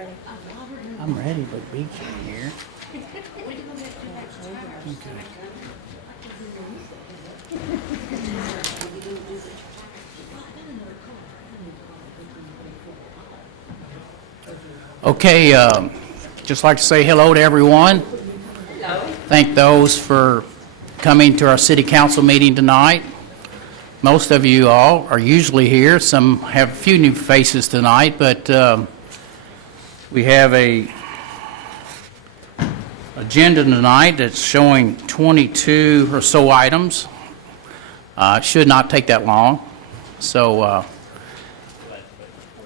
ready. I'm ready, but Beach ain't here. Okay. Okay, just like to say hello to everyone. Hello. Thank those for coming to our city council meeting tonight. Most of you all are usually here. Some have a few new faces tonight, but we have a agenda tonight that's showing 22 or so items. It should not take that long, so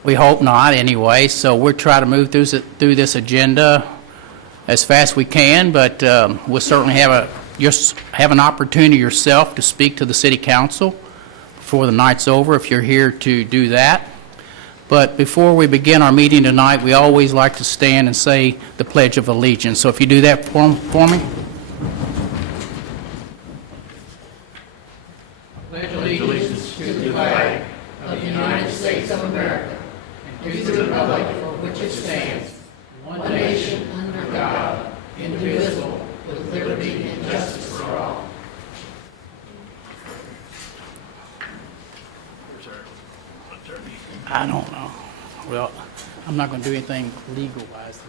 we hope not anyway. So we'll try to move through this agenda as fast as we can, but we'll certainly have an opportunity yourself to speak to the city council before the night's over if you're here to do that. But before we begin our meeting tonight, we always like to stand and say the Pledge of Allegiance. So if you do that for me. Pledge allegiance to the flag of the United States of America and to the republic for which it stands, one nation under God, indivisible, with liberty and justice for all. I don't know. Well, I'm not going to do anything legal-wise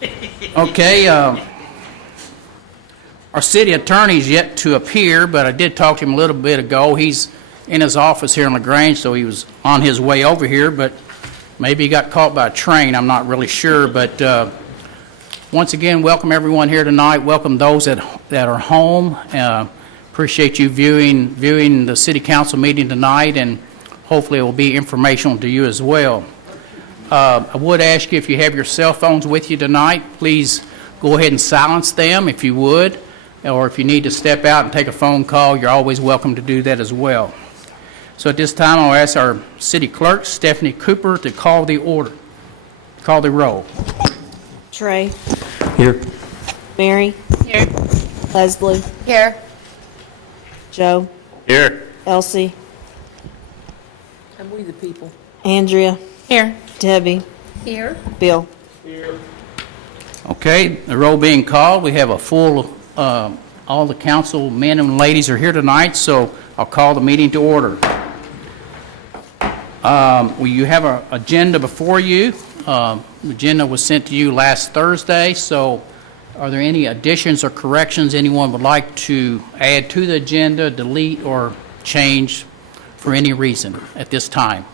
to be. Okay, our city attorney's yet to appear, but I did talk to him a little bit ago. He's in his office here in LaGrange, so he was on his way over here, but maybe he got caught by a train. I'm not really sure, but once again, welcome everyone here tonight. Welcome those that are home. Appreciate you viewing the city council meeting tonight, and hopefully it will be informational to you as well. I would ask you, if you have your cell phones with you tonight, please go ahead and silence them if you would, or if you need to step out and take a phone call, you're always welcome to do that as well. So at this time, I'll ask our city clerk, Stephanie Cooper, to call the roll. Trey. Here. Mary. Here. Leslie. Here. Joe. Here. Elsie. And we the people. Andrea. Here. Debbie. Here. Bill. Okay, the roll being called, we have a full, all the council men and ladies are here tonight, so I'll call the meeting to order. You have an agenda before you. The agenda was sent to you last Thursday, so are there any additions or corrections anyone would like to add to the agenda, delete, or change for any reason at this time?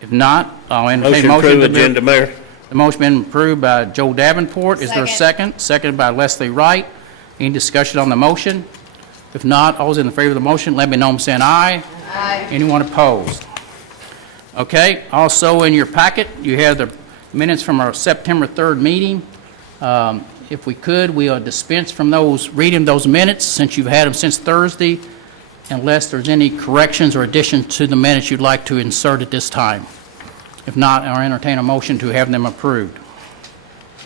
If not, I'll entertain a motion. Motion to approve agenda, Mayor. The motion been approved by Joe Davenport. Is there a second? Seconded by Leslie Wright. Any discussion on the motion? If not, all those in favor of the motion, let me know by saying aye. Aye. Anyone opposed? Okay, also in your packet, you have the minutes from our September 3rd meeting. If we could, we'll dispense from reading those minutes since you've had them since Thursday, unless there's any corrections or additions to the minutes you'd like to insert at this time. If not, I'll entertain a motion to have them approved.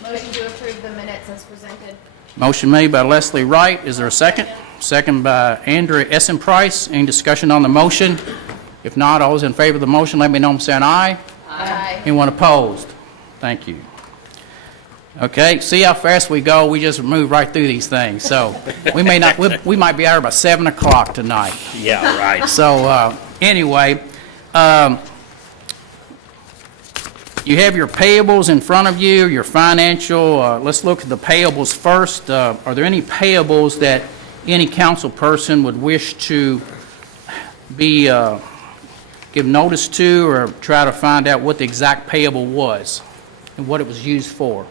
Motion to approve the minutes as presented. Motion made by Leslie Wright. Is there a second? Second by Andrea Essenprice. Any discussion on the motion? If not, all those in favor of the motion, let me know by saying aye. Aye. Anyone opposed? Thank you. Okay, see how fast we go? We just move right through these things. So we might be out by 7 o'clock tonight. Yeah, right. So anyway, you have your payables in front of you, your financial. Let's look at the payables first. Are there any payables that any council person would wish to give notice to, or try to find out what the exact payable was and what it was used for?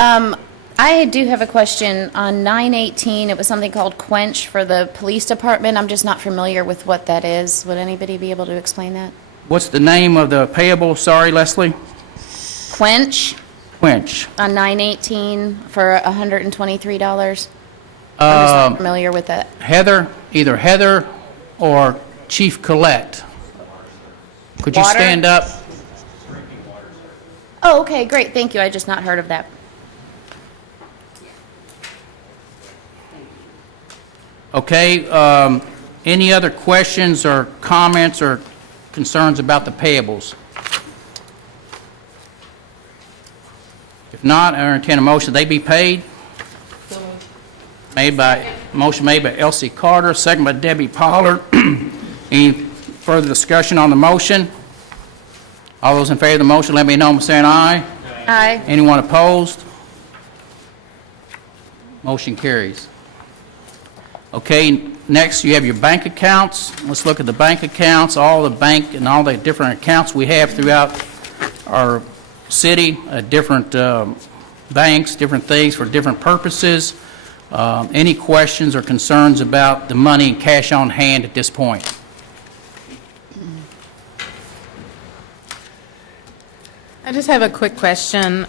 I do have a question on 918. It was something called Quench for the police department. I'm just not familiar with what that is. Would anybody be able to explain that? What's the name of the payable? Sorry, Leslie. Quench Quench. on 918 for $123. I'm just not familiar with that. Either Heather or Chief Collette. Could you Water? stand up? Oh, okay, great. Thank you. I just not heard of that. Okay, any other questions or comments or concerns about the payables? If not, I entertain a motion they be paid. Motion made by Elsie Carter, second by Debbie Pollard. Any further discussion on the motion? All those in favor of the motion, let me know by saying aye. Aye. Anyone opposed? Motion carries. Okay, next you have your bank accounts. Let's look at the bank accounts, all the bank and all the different accounts we have throughout our city, different banks, different things for different purposes. Any questions or concerns about the money and cash on hand at this point? I just have a quick question.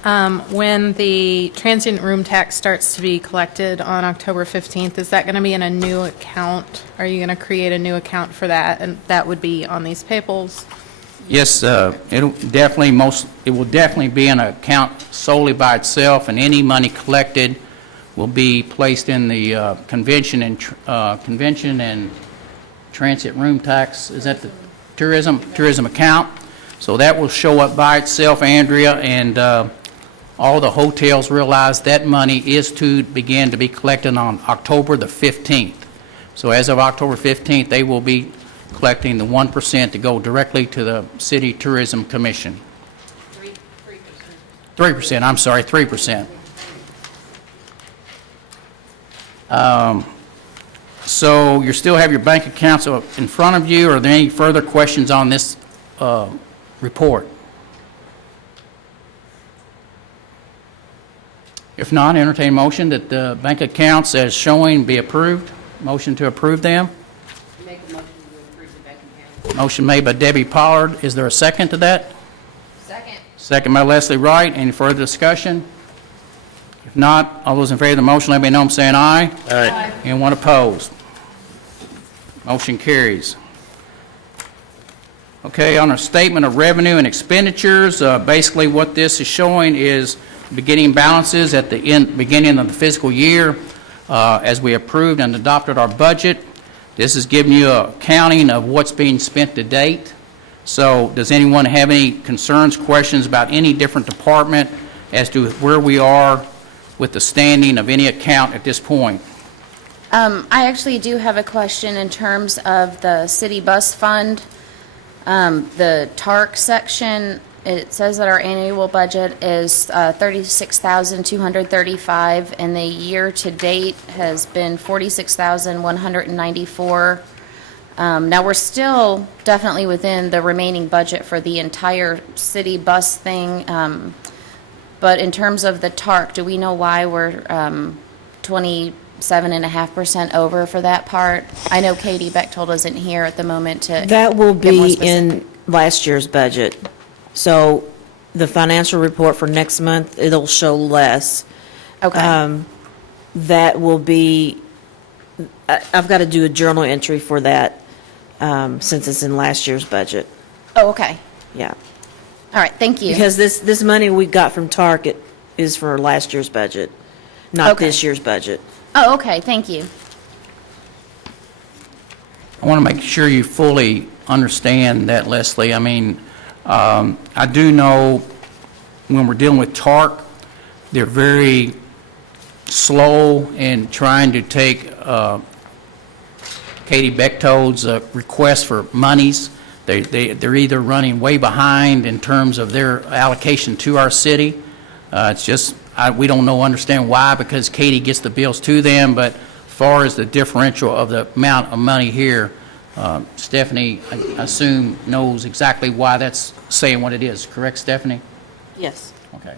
When the transient room tax starts to be collected on October 15th, is that going to be in a new account? Are you going to create a new account for that? And that would be on these payables? Yes, it will definitely be an account solely by itself, and any money collected will be placed in the convention and transit room tax. Is that the tourism account? So that will show up by itself, Andrea, and all the hotels realize that money is to begin to be collected on October the 15th. So as of October 15th, they will be collecting the 1% to go directly to the City Tourism Commission. 3%, I'm sorry, 3%. So you still have your bank accounts in front of you. Are there any further questions on this report? If not, entertain motion that the bank accounts as showing be approved. Motion to approve them. Make a motion to approve the bank account. Motion made by Debbie Pollard. Is there a second to that? Second. Second by Leslie Wright. Any further discussion? If not, all those in favor of the motion, let me know by saying aye. Aye. Anyone opposed? Motion carries. Okay, on our statement of revenue and expenditures, basically what this is showing is beginning balances at the beginning of the fiscal year as we approved and adopted our budget. This is giving you a counting of what's being spent to date. So does anyone have any concerns, questions about any different department as to where we are with the standing of any account at this point? I actually do have a question in terms of the city bus fund. The TARC section, it says that our annual budget is $36,235, and the year-to-date has been $46,194. Now, we're still definitely within the remaining budget for the entire city bus thing, but in terms of the TARC, do we know why we're 27.5% over for that part? I know Katie Bechtold isn't here at the moment to That will get more be specific. in last year's budget. So the financial report for next month, it'll show less. Okay, That will be, I've got to do a journal entry for that since it's in last year's budget. oh, okay, Yeah. all right, thank you. Because this money we got from TARC is for last year's budget, not Okay. this year's budget. Oh, okay, thank you. I want to make sure you fully understand that, Leslie. I mean, I do know when we're dealing with TARC, they're very slow in trying to take Katie Bechtold's request for monies. They're either running way behind in terms of their allocation to our city. It's just, we don't understand why, because Katie gets the bills to them, but as far as the differential of the amount of money here, Stephanie, I assume, knows exactly why that's saying what it is. Correct, Stephanie? Yes. Okay.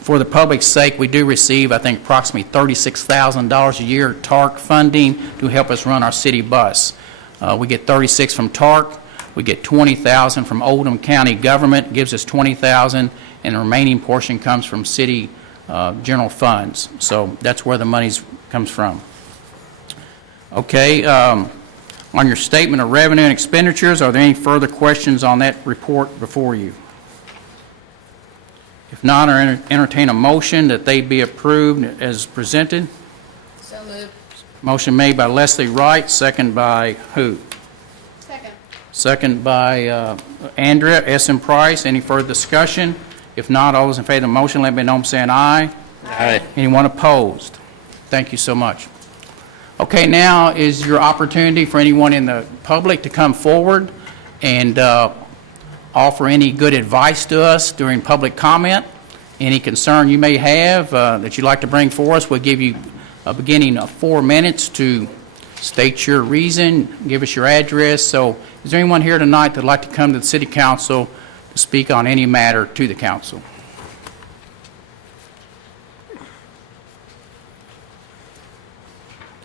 For the public's sake, we do receive, I think, approximately $36,000 a year TARC funding to help us run our city bus. We get $36,000 from TARC, we get $20,000 from Oldham County government, gives us $20,000, and the remaining portion comes from city general funds. So that's where the money comes from. Okay, on your statement of revenue and expenditures, are there any further questions on that report before you? If not, I entertain a motion that they be approved as presented. So moved. Motion made by Leslie Wright, second by who? Second. Second by Andrea S. M. Price. Any further discussion? If not, all those in favor of the motion, let me know by saying aye. Aye. Anyone opposed? Thank you so much. Okay, now is your opportunity for anyone in the public to come forward and offer any good advice to us during public comment. Any concern you may have that you'd like to bring for us, we'll give you a beginning of 4 minutes to state your reason, give us your address. So is there anyone here tonight that'd like to come to the city council to speak on any matter to the council?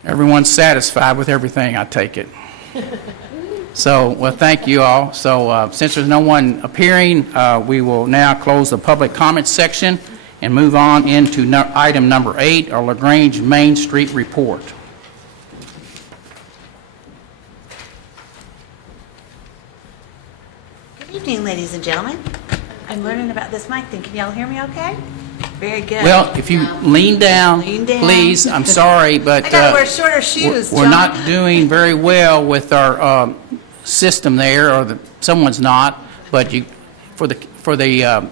Everyone's satisfied with everything, I take it. So, well, thank you all. So, since there's no one appearing, we will now close the public comment section and move on into item number 8, our LaGrange Main Street report. Good evening, ladies and gentlemen. I'm learning about this mic thing. Can y'all hear me okay? Very good. Well, if you lean down, Lean down. please, I'm sorry, but I gotta wear shorter shoes, we're John. not doing very well with our system there, or someone's not, but for the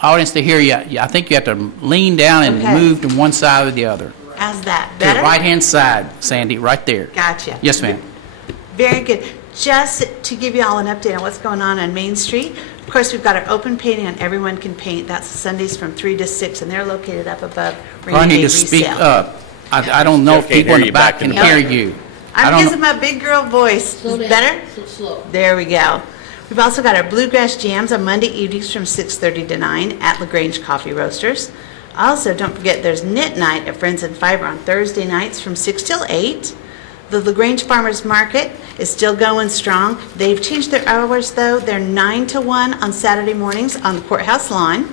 audience to hear you, I think you have to lean down and Okay. move to one side or the other. How's that? To the Better? right-hand side, Sandy, right there. Gotcha. Yes, ma'am. Very good. Just to give you all an update on what's going on Main Street, of course, we've got our open painting on Everyone Can Paint. That's Sundays from 3 to 6, and they're located up above I Rainy need Day to speak Resale. up. I don't know if Still can't people in hear the you back back can in the hear back. you. I I'm don't using know. my big girl voice. Slow down. Better? So slow. There we go. We've also got our Bluegrass Jams on Monday evenings from 6:30 to 9 at LaGrange Coffee Roasters. Also, don't forget there's Knit Night at Friends and Fiber on Thursday nights from 6 till 8. The LaGrange Farmers Market is still going strong. They've changed their hours, though. They're 9 to 1 on Saturday mornings on the courthouse lawn.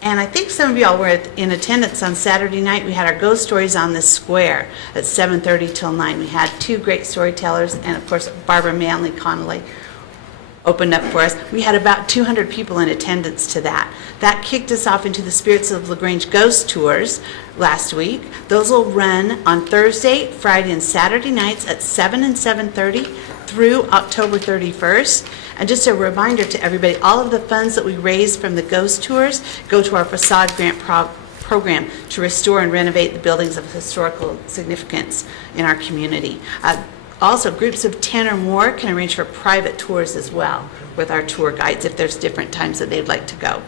And I think some of y'all were in attendance on Saturday night. We had our ghost stories on the square at 7:30 till 9. We had 2 great storytellers, and of course, Barbara Manley Connolly opened up for us. We had about 200 people in attendance to that. That kicked us off into the Spirits of LaGrange Ghost Tours last week. Those will run on Thursday, Friday, and Saturday nights at 7 and 7:30 through October 31st. And just a reminder to everybody, all of the funds that we raise from the ghost tours go to our facade grant program to restore and renovate the buildings of historical significance in our community. Also, groups of 10 or more can arrange for private tours as well with our tour guides if there's different times that they'd like to go.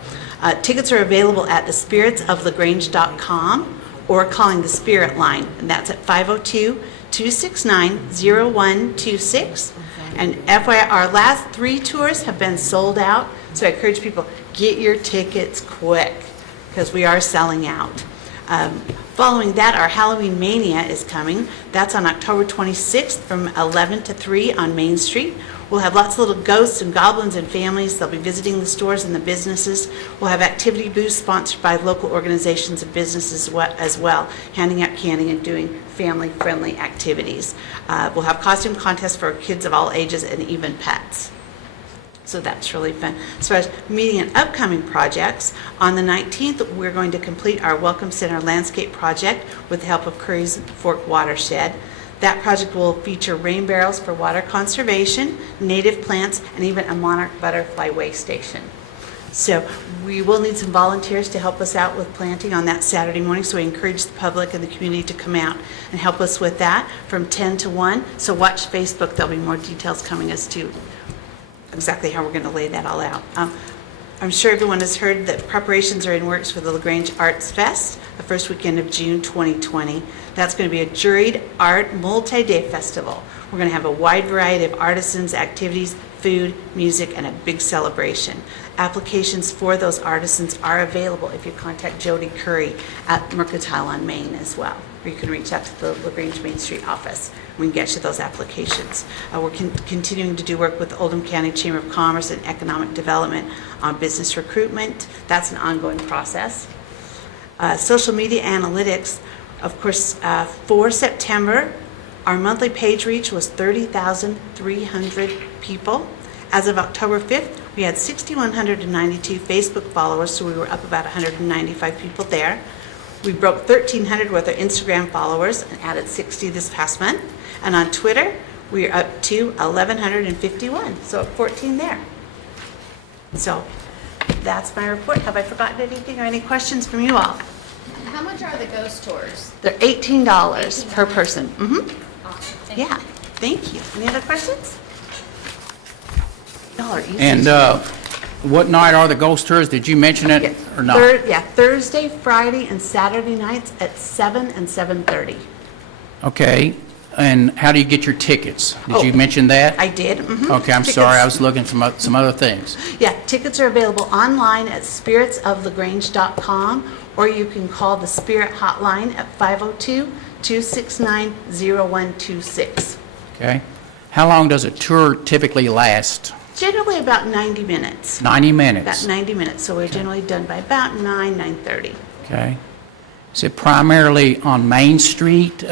Tickets are available at thespiritsoflagrange.com or calling the Spirit Line, and that's at 502-269-0126. And FYI, our last 3 tours have been sold out, so I encourage people, get your tickets quick, because we are selling out. Following that, our Halloween Mania is coming. That's on October 26th from 11 to 3 on Main Street. We'll have lots of little ghosts and goblins and families. They'll be visiting the stores and the businesses. We'll have activity booths sponsored by local organizations and businesses as well, handing out candy and doing family-friendly activities. We'll have costume contests for kids of all ages and even pets. So that's really fun. As far as meeting and upcoming projects, on the 19th, we're going to complete our Welcome Center landscape project with the help of Curry's Fork Watershed. That project will feature rain barrels for water conservation, native plants, and even a monarch butterfly way station. So we will need some volunteers to help us out with planting on that Saturday morning, so we encourage the public and the community to come out and help us with that from 10 to 1. So watch Facebook, there'll be more details coming as to exactly how we're going to lay that all out. I'm sure everyone has heard that preparations are in works for the LaGrange Arts Fest, the first weekend of June 2020. That's going to be a juried art multi-day festival. We're going to have a wide variety of artisans, activities, food, music, and a big celebration. Applications for those artisans are available if you contact Jody Curry at Mercantile on Main as well, or you can reach out to the LaGrange Main Street office. We can get you those applications. We're continuing to do work with the Oldham County Chamber of Commerce and Economic Development on business recruitment. That's an ongoing process. Social media analytics, of course, for September, our monthly page reach was 30,300 people. As of October 5th, we had 6,192 Facebook followers, so we were up about 195 people there. We broke 1,300 with our Instagram followers and added 60 this past month. And on Twitter, We're up to 1,151, so 14 there. So that's my report. Have I forgotten anything or any questions from you all? How much are the ghost tours? They're $18 per person. Awesome. Yeah, thank you. Any other questions? Y'all are easy. And what night are the ghost tours? Did you mention it or not? Yeah, Thursday, Friday, and Saturday nights at 7 and 7:30. Okay, and how do you get your tickets? Did you Oh, mention that? I did. mhm. Okay, I'm sorry, I Tickets- was looking for some other things. Yeah, tickets are available online at spiritsoflagrange.com, or you can call the Spirit Hotline at 502-269-0126. Okay? How long does a tour typically last? Generally about 90 minutes. 90 About minutes? 90 minutes, so we're generally done by about 9:30. Okay. Is it primarily on Main Street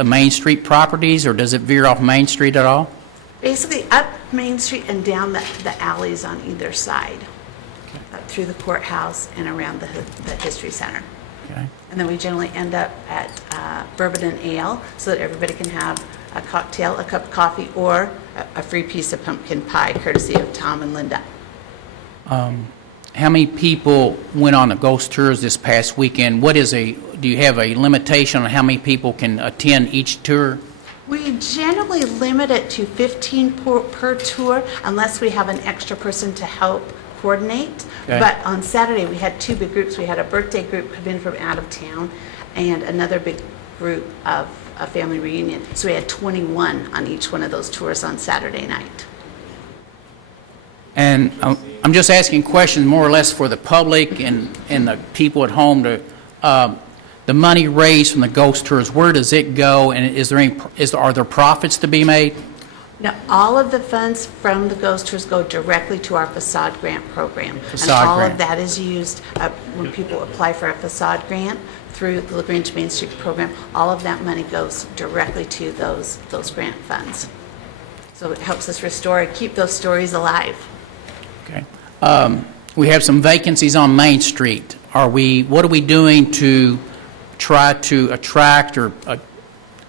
properties, or does it veer off Main Street at all? Basically up Main Street and down the alleys on either side, up through the courthouse and around the History Center. Okay. And then we generally end up at Bourbon and Ale, so that everybody can have a cocktail, a cup of coffee, or a free piece of pumpkin pie, courtesy of Tom and Linda. How many people went on the ghost tours this past weekend? Do you have a limitation on how many people can attend each tour? We generally limit it to 15 per tour, unless we have an extra person to help coordinate. Okay. But on Saturday, we had two big groups. We had a birthday group come in from out of town, and another big group of a family reunion. So we had 21 on each one of those tours on Saturday night. And I'm just asking questions more or less for the public and the people at home to, the money raised from the ghost tours, where does it go? And are there profits to be made? Now, all of the funds from the ghost tours go directly to our facade grant program. Facade And all grant. of that is used when people apply for a facade grant through the LaGrange Main Street program. All of that money goes directly to those grant funds. So it helps us restore and keep those stories alive. Okay. We have some vacancies on Main Street. What are we doing to try to attract or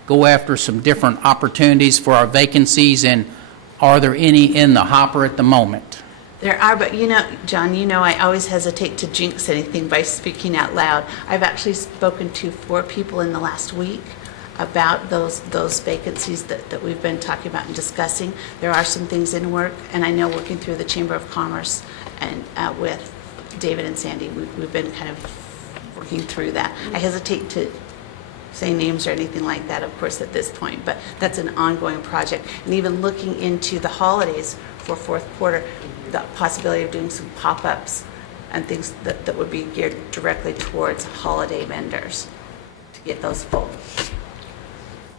go after some different opportunities for our vacancies, and are there any in the hopper at the moment? There are, but John, I always hesitate to jinx anything by speaking out loud. I've actually spoken to 4 people in the last week about those vacancies that we've been talking about and discussing. There are some things in work, and I know working through the Chamber of Commerce and with David and Sandy, we've been kind of working through that. I hesitate to say names or anything like that, of course, at this point, but that's an ongoing project. And even looking into the holidays for fourth quarter, the possibility of doing some pop-ups and things that would be geared directly towards holiday vendors to get those full.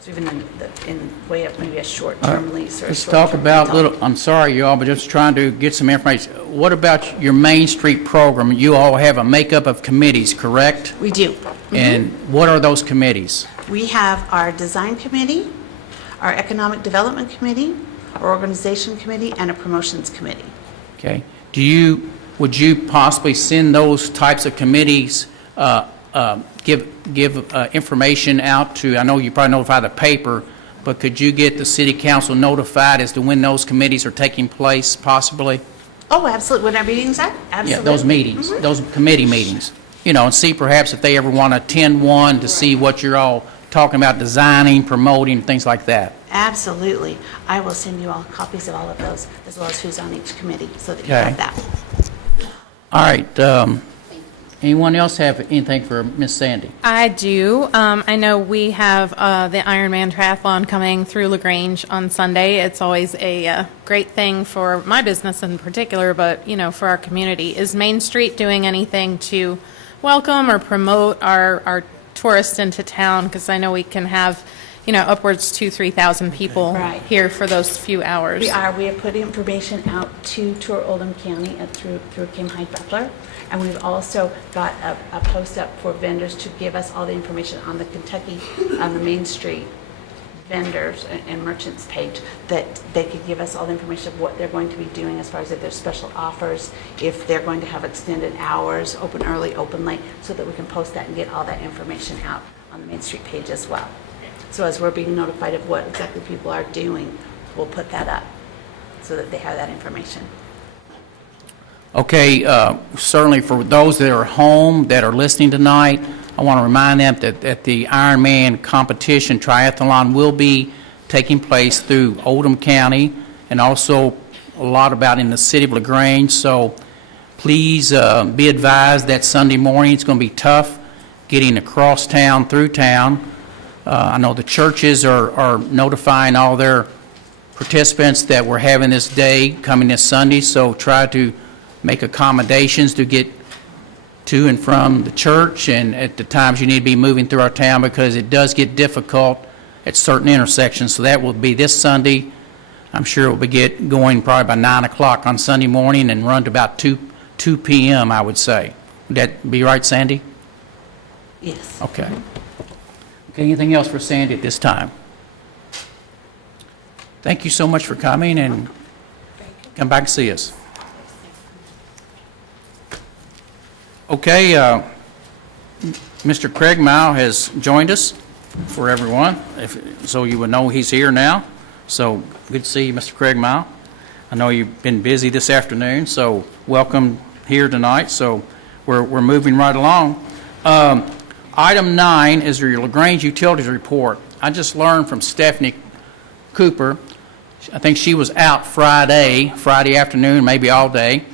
So even in way up maybe a short-term lease or a Let's short-term talk about rental. I'm sorry, y'all, but just trying to get some information. What about your Main Street program? You all have a makeup of committees, correct? We do. And what are those committees? We have our design committee, our economic development committee, our organization committee, and a promotions committee. Okay. Would you possibly send those types of committees, give information out to, I know you probably notify the paper, but could you get the city council notified as to when those committees are taking place, possibly? Oh, absolutely. When our meetings are? Absolutely. Yeah, those meetings, those committee meetings. And see perhaps if they ever want to attend one to see what you're all talking about, designing, promoting, things like that. Absolutely. I will send you all copies of all of those, as well as who's on each committee, so that you Okay. have that. All right. Anyone else have anything for Miss Sandy? I do. I know we have the Ironman Triathlon coming through LaGrange on Sunday. It's always a great thing for my business in particular, but, for our community. Is Main Street doing anything to welcome or promote our tourists into town? Because I know we can have, upwards to 3,000 people Right. here for those few hours. We have put information out to Tour Oldham County and through Kim Hyde-Butler. And we've also got a post up for vendors to give us all the information on the Main Street vendors and merchants page, that they could give us all the information of what they're going to be doing as far as if there's special offers, if they're going to have extended hours, open early, open late, so that we can post that and get all that information out on the Main Street page as well. So as we're being notified of what exactly people are doing, we'll put that up so that they have that information. Okay, certainly for those that are home, that are listening tonight, I want to remind them that the Ironman competition triathlon will be taking place through Oldham County and also a lot about in the city of LaGrange. So please be advised that Sunday morning it's going to be tough getting across town, through town. I know the churches are notifying all their participants that we're having this day coming this Sunday, so try to make accommodations to get to and from the church and at the times you need to be moving through our town, because it does get difficult at certain intersections. So that will be this Sunday. I'm sure it will get going probably by 9 o'clock on Sunday morning and run to about 2 p.m., I would say. Would that be right, Sandy? Yes. Okay. Okay, anything else for Sandy at this time? Thank you so much for coming, and come back and see us. Okay, Mr. Craig Mao has joined us for everyone, so you would know he's here now. So good to see you, Mr. Craig Mao. I know you've been busy this afternoon, so welcome here tonight. So we're moving right along. Item 9 is your LaGrange Utilities Report. I just learned from Stephanie Cooper, I think she was out Friday afternoon, maybe all day,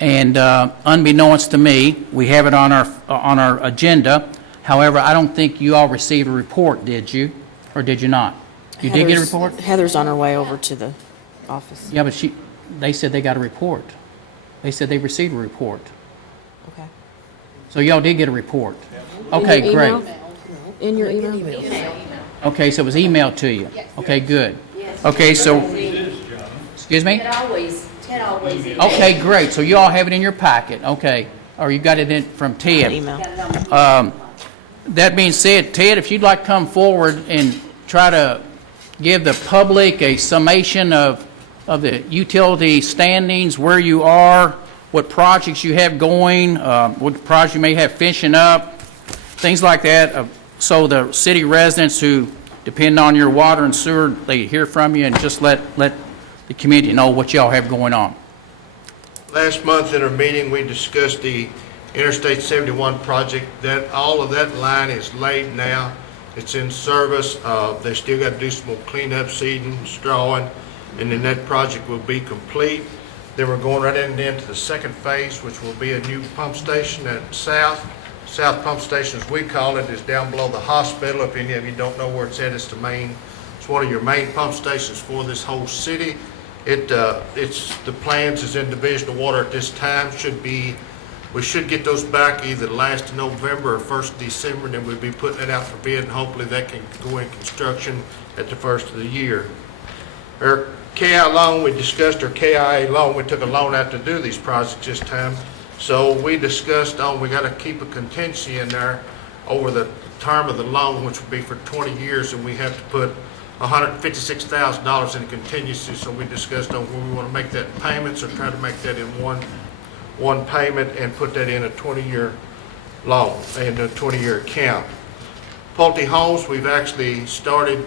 and unbeknownst to me, we have it on our agenda. However, I don't think you all received a report, did you? Or did you not? You did get a report? Heather's on her way over to the office. Yeah, but they said they got a report. They said they received a report. Okay. So y'all did get a report? Okay, great. In your email? Okay, so it was emailed to you? Okay, good. Okay, so, excuse me? Ted always. Okay, great. So you all have it in your packet, okay. Or you got it in from Ted. Email. That being said, Ted, if you'd like to come forward and try to give the public a summation of the utility standings, where you are, what projects you have going, what projects you may have finishing up, things like that, so the city residents who depend on your water and sewer, they hear from you, and just let the community know what y'all have going on. Last month in our meeting, we discussed the Interstate 71 project. That all of that line is laid now. It's in service. They still got to do some more cleanup, seeding, strawing, and then that project will be complete. Then we're going right into the second phase, which will be a new pump station at South Pump Station, as we call it, is down below the hospital. If any of you don't know where it's at, it's one of your main pump stations for this whole city. It's the plans is in Division of Water at this time. We should get those back either last of November or 1st of December, and then we'll be putting it out for bid, and hopefully that can go in construction at the first of the year. Our KI loan, we discussed our KIA loan. We took a loan out to do these projects this time. So we discussed we got to keep a contingency in there over the term of the loan, which would be for 20 years, and we have to put $156,000 in contingency. So we discussed on whether we want to make that payments or try to make that in one payment and put that in a 20-year loan and a 20-year account. Pulte Homes, we've actually started,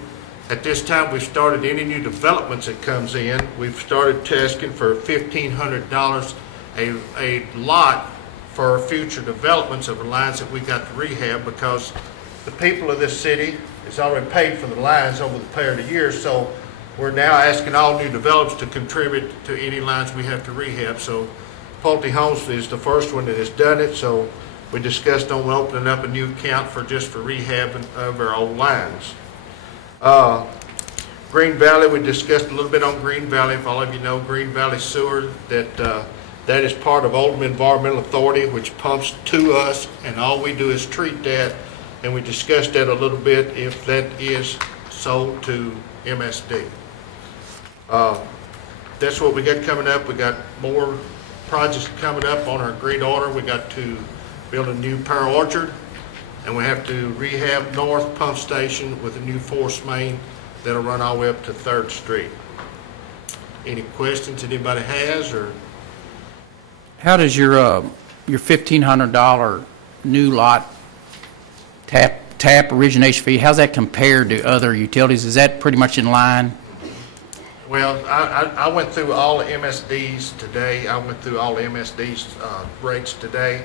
at this time, we've started any new developments that comes in. We've started testing for $1,500 a lot for future developments of the lines that we got to rehab, because the people of this city has already paid for the lines over the period of years. So we're now asking all new developers to contribute to any lines we have to rehab. So Pulte Homes is the first one that has done it. So we discussed on opening up a new account for rehabbing of our old lines. Green Valley, we discussed a little bit on Green Valley. If all of you know Green Valley Sewer, that is part of Oldham Environmental Authority, which pumps to us, and all we do is treat that. And we discussed that a little bit, if that is sold to MSD. That's what we got coming up. We got more projects coming up on our grid order. We got to build a new power orchard, and we have to rehab North Pump Station with a new force main that'll run all the way up to 3rd Street. Any questions anybody has, or? How does your $1,500 new lot tap origination fee, how's that compared to other utilities? Is that pretty much in line? Well, I went through all the MSDs today. I went through all the MSDs rates today.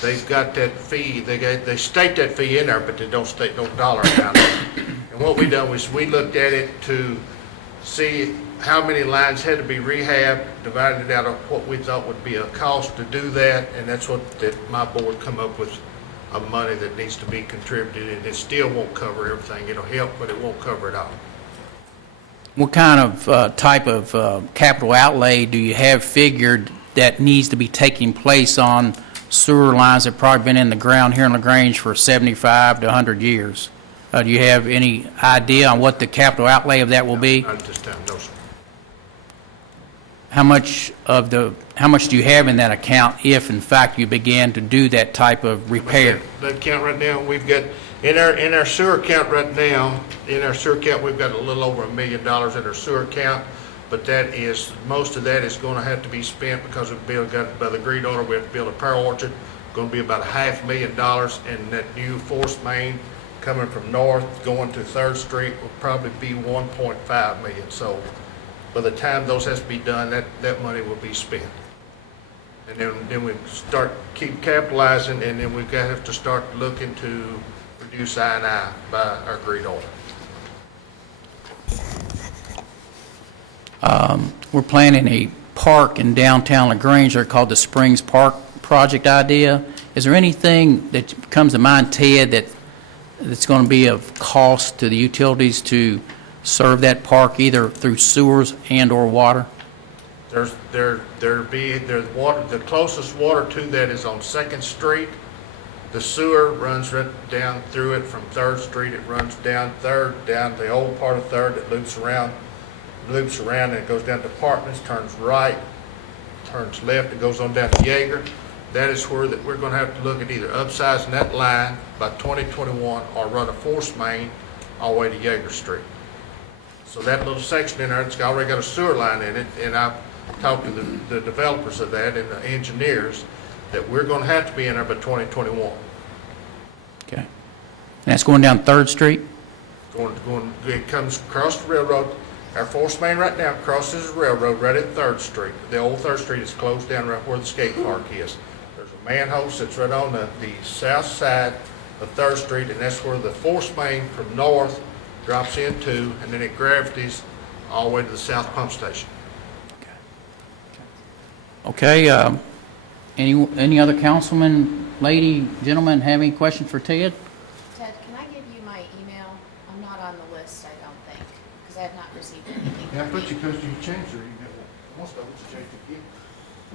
They've got that fee, they state that fee in there, but they don't state no dollar amount. And what we done was we looked at it to see how many lines had to be rehabbed, divided it out of what we thought would be a cost to do that, and that's what my board come up with, of money that needs to be contributed, and it still won't cover everything. It'll help, but it won't cover it all. What kind of type of capital outlay do you have figured that needs to be taking place on sewer lines that have probably been in the ground here in LaGrange for 75 to 100 years? Do you have any idea on what the capital outlay of that will be? Not at this time, no, sir. How much do you have in that account if, in fact, you began to do that type of repair? That account right now, we've got, in our sewer account right now, we've got a little over $1 million in our sewer account, but that is, most of that is gonna have to be spent because of the bill got by the agreed order. We have to build a power orchard, gonna be about $500,000, and that new force main coming from north going to 3rd Street will probably be 1.5 million. So by the time those has to be done, that money will be spent. And then we keep capitalizing, and then we have to start looking to reduce I&I by our agreed order. We're planning a park in downtown LaGrange. They're called the Springs Park Project idea. Is there anything that comes to mind, Ted, that's going to be of cost to the utilities to serve that park, either through sewers and/or water? There's water. The closest water to that is on 2nd Street. The sewer runs right down through it from 3rd Street. It runs down 3rd, down the old part of 3rd. It loops around, and it goes down to Apartments, turns right, turns left, it goes on down to Yeager. That is where we're going to have to look at either upsizing that line by 2021 or run a force main all the way to Yeager Street. So that little section in there, it's already got a sewer line in it, and I've talked to the developers of that and the engineers that we're going to have to be in there by 2021. Okay. And that's going down 3rd Street? It comes across the railroad. Our force main right now crosses the railroad right at 3rd Street. The old 3rd Street is closed down right where the skate park is. There's a manhole sits right on the south side of 3rd Street, and that's where the force main from north drops into, and then it gravities all the way to the south pump station. Okay, any other councilman, lady, gentleman have any questions for Ted? Ted, can I give you my email? I'm not on the list, I don't think, because I have not received anything. Yeah, but because you changed your email. Most of it you changed again.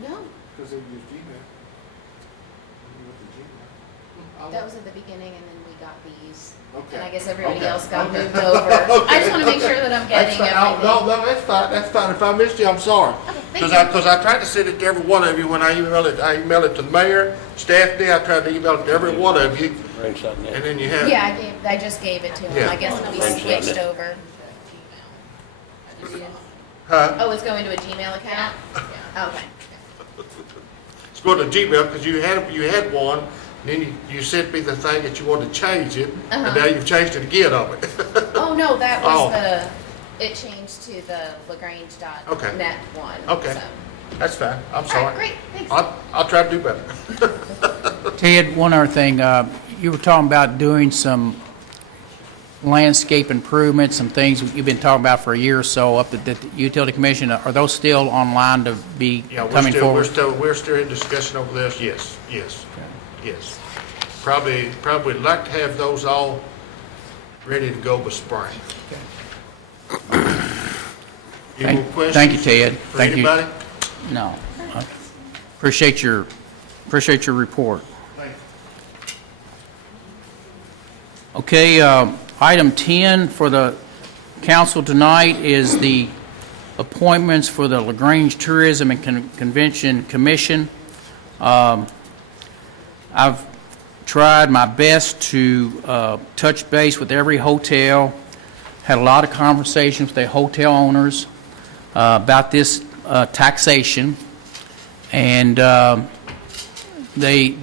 No, Because they used Gmail. that was at the beginning, and then we got these. Okay. And I guess everybody Okay. else got Okay. moved over. I just want to make sure that I'm getting everything. No, that's fine, that's fine. If I missed you, I'm sorry. thank Because I tried to send it to every one of you when I emailed it. I emailed it to the mayor, staff day, I tried to email it to every one of you, Bring something in. and then you have. Yeah, I just gave it to him. Yeah. I guess it'll be Thanks, switched Linda. over. Huh? Oh, it's going to a Gmail account? Okay. It's going to Gmail, because you had one, and then you sent me the thing that you wanted to change it, and now you've changed it again on it. Oh, no, that Oh. was it changed to the LaGrange.net Okay. one. Okay. So. That's fine, I'm All right, sorry. great, thanks. I'll try to do better. Ted, one other thing, you were talking about doing some landscape improvements, some things you've been talking about for a year or so up at the Utility Commission. Are those still online to be Yeah, coming forward? we're still in discussion over this, yes. Probably like to have those all ready to go by spring. Any more questions? Thank you, Ted. For Thank you. anybody? No. Appreciate your report. Thank you. Okay, item 10 for the council tonight is the appointments for the LaGrange Tourism and Convention Commission. I've tried my best to touch base with every hotel, had a lot of conversations with the hotel owners about this taxation, and they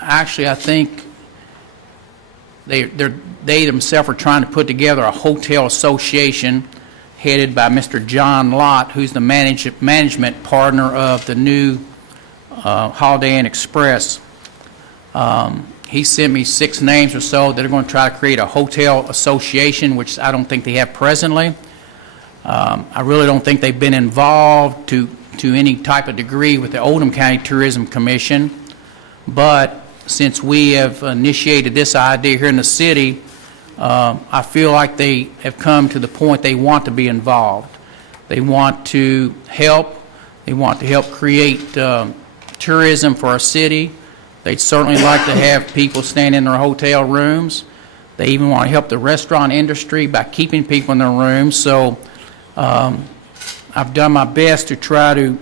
actually, I think, they themselves are trying to put together a hotel association, headed by Mr. John Lott, who's the management partner of the new Holiday Inn Express. He sent me 6 names or so that are going to try to create a hotel association, which I don't think they have presently. I really don't think they've been involved to any type of degree with the Oldham County Tourism Commission, but since we have initiated this idea here in the city, I feel like they have come to the point they want to be involved. They want to help. They want to help create tourism for our city. They'd certainly like to have people staying in their hotel rooms. They even want to help the restaurant industry by keeping people in their rooms. So I've done my best to try to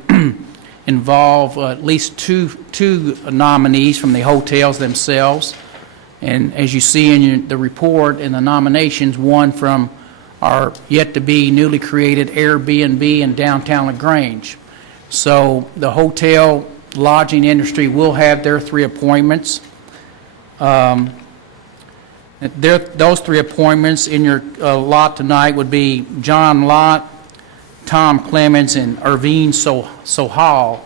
involve at least two nominees from the hotels themselves. And as you see in the report and the nominations, one from our yet-to-be newly created Airbnb in downtown LaGrange. So the hotel lodging industry will have their 3 appointments. Those 3 appointments in your lot tonight would be John Lott, Tom Clemens, and Irvine Sohal.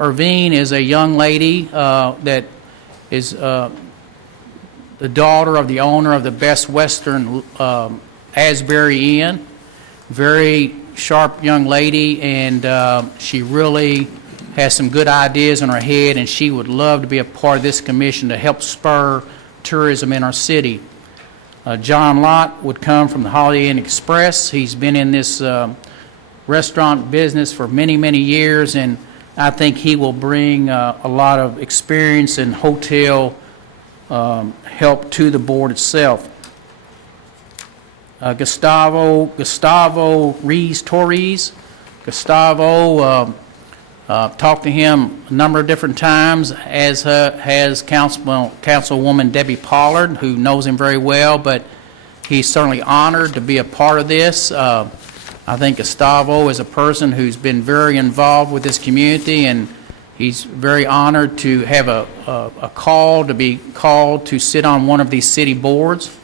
Irvine is a young lady that is the daughter of the owner of the Best Western Asbury Inn. Very sharp young lady, and she really has some good ideas in her head, and she would love to be a part of this commission to help spur tourism in our city. John Lott would come from the Holiday Inn Express. He's been in this restaurant business for many, many years, and I think he will bring a lot of experience and hotel help to the board itself. Gustavo Rees-Torres. Gustavo, talked to him a number of different times, as has Councilwoman Debbie Pollard, who knows him very well, but he's certainly honored to be a part of this. I think Gustavo is a person who's been very involved with this community, and he's very honored to have a call, to be called to sit on one of these city boards.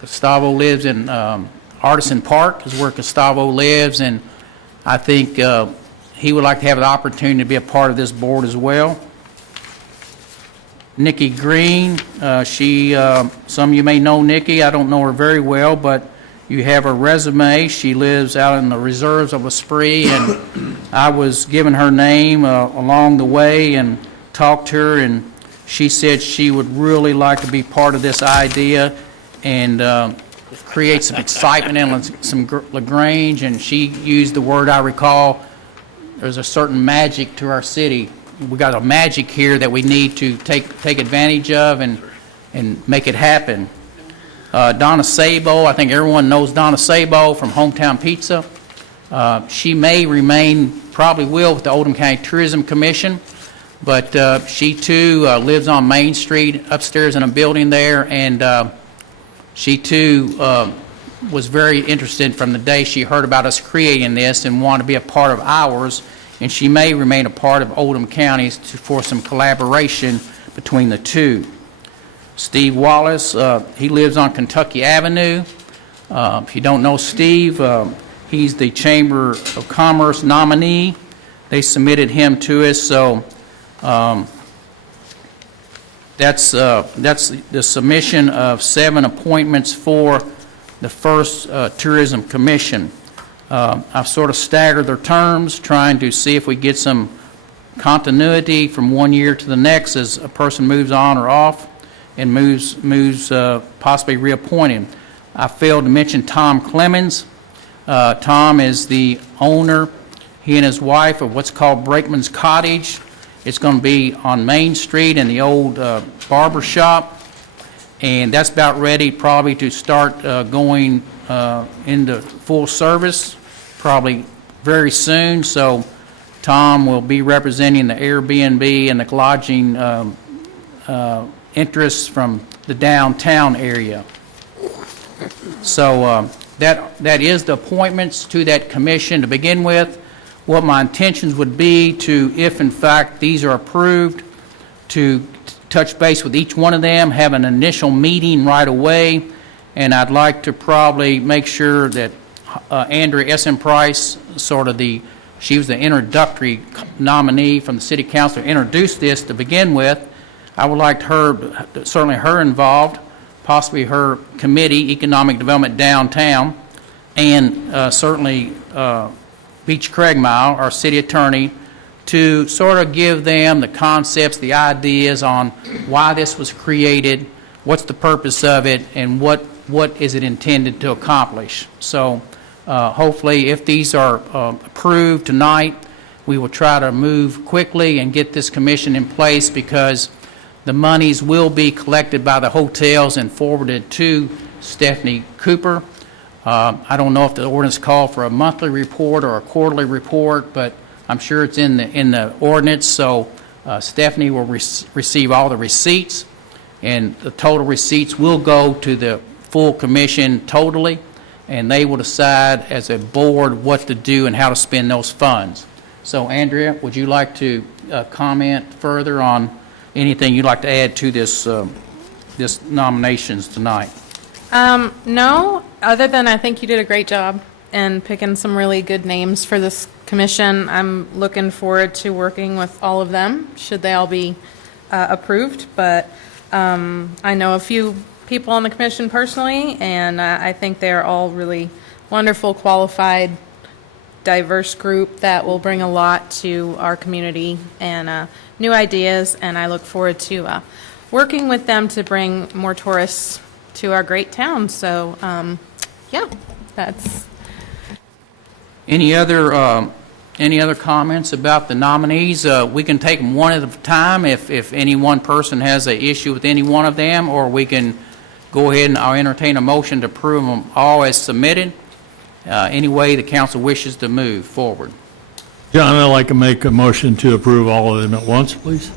Gustavo lives in Artisan Park, is where Gustavo lives, and I think he would like to have an opportunity to be a part of this board as well. Nikki Green, some of you may know Nikki. I don't know her very well, but you have her resume. She lives out in the reserves of Esprit, and I was given her name along the way and talked to her, and she said she would really like to be part of this idea and create some excitement in some LaGrange, and she used the word, I recall, there's a certain magic to our city. We got a magic here that we need to take advantage of and make it happen. Donna Sabo, I think everyone knows Donna Sabo from Hometown Pizza. She may remain, probably will, with the Oldham County Tourism Commission, but she too lives on Main Street upstairs in a building there, and she too was very interested from the day she heard about us creating this and wanted to be a part of ours, and she may remain a part of Oldham County's for some collaboration between the two. Steve Wallace, he lives on Kentucky Avenue. If you don't know Steve, he's the Chamber of Commerce nominee. They submitted him to us, so that's the submission of 7 appointments for the first Tourism Commission. I've sort of staggered their terms, trying to see if we get some continuity from one year to the next as a person moves on or off and moves possibly reappointing. I failed to mention Tom Clemens. Tom is the owner, he and his wife, of what's called Brakeman's Cottage. It's going to be on Main Street in the old barber shop, and that's about ready probably to start going into full service probably very soon. So Tom will be representing the Airbnb and the lodging interests from the downtown area. So that is the appointments to that commission to begin with. What my intentions would be to, if in fact these are approved, to touch base with each one of them, have an initial meeting right away, and I'd like to probably make sure that Andrea S.M. Price, she was the introductory nominee from the city council to introduce this to begin with. I would like her, certainly her involved, possibly her committee, Economic Development Downtown, and certainly Beach Craigmile, our city attorney, to sort of give them the concepts, the ideas on why this was created, what's the purpose of it, and what is it intended to accomplish. So hopefully, if these are approved tonight, we will try to move quickly and get this commission in place, because the monies will be collected by the hotels and forwarded to Stephanie Cooper. I don't know if the ordinance called for a monthly report or a quarterly report, but I'm sure it's in the ordinance. So Stephanie will receive all the receipts, and the total receipts will go to the full commission totally, and they will decide as a board what to do and how to spend those funds. So Andrea, would you like to comment further on anything you'd like to add to this nominations tonight? No, other than I think you did a great job in picking some really good names for this commission. I'm looking forward to working with all of them, should they all be approved. But I know a few people on the commission personally, and I think they're all really wonderful, qualified, diverse group that will bring a lot to our community and new ideas, and I look forward to working with them to bring more tourists to our great town. So, yeah, that's... Any other comments about the nominees? We can take them one at a time if any one person has an issue with any one of them, or we can go ahead and I'll entertain a motion to approve them all as submitted. Any way the council wishes to move forward. John, I'd like to make a motion to approve all of them at once, please.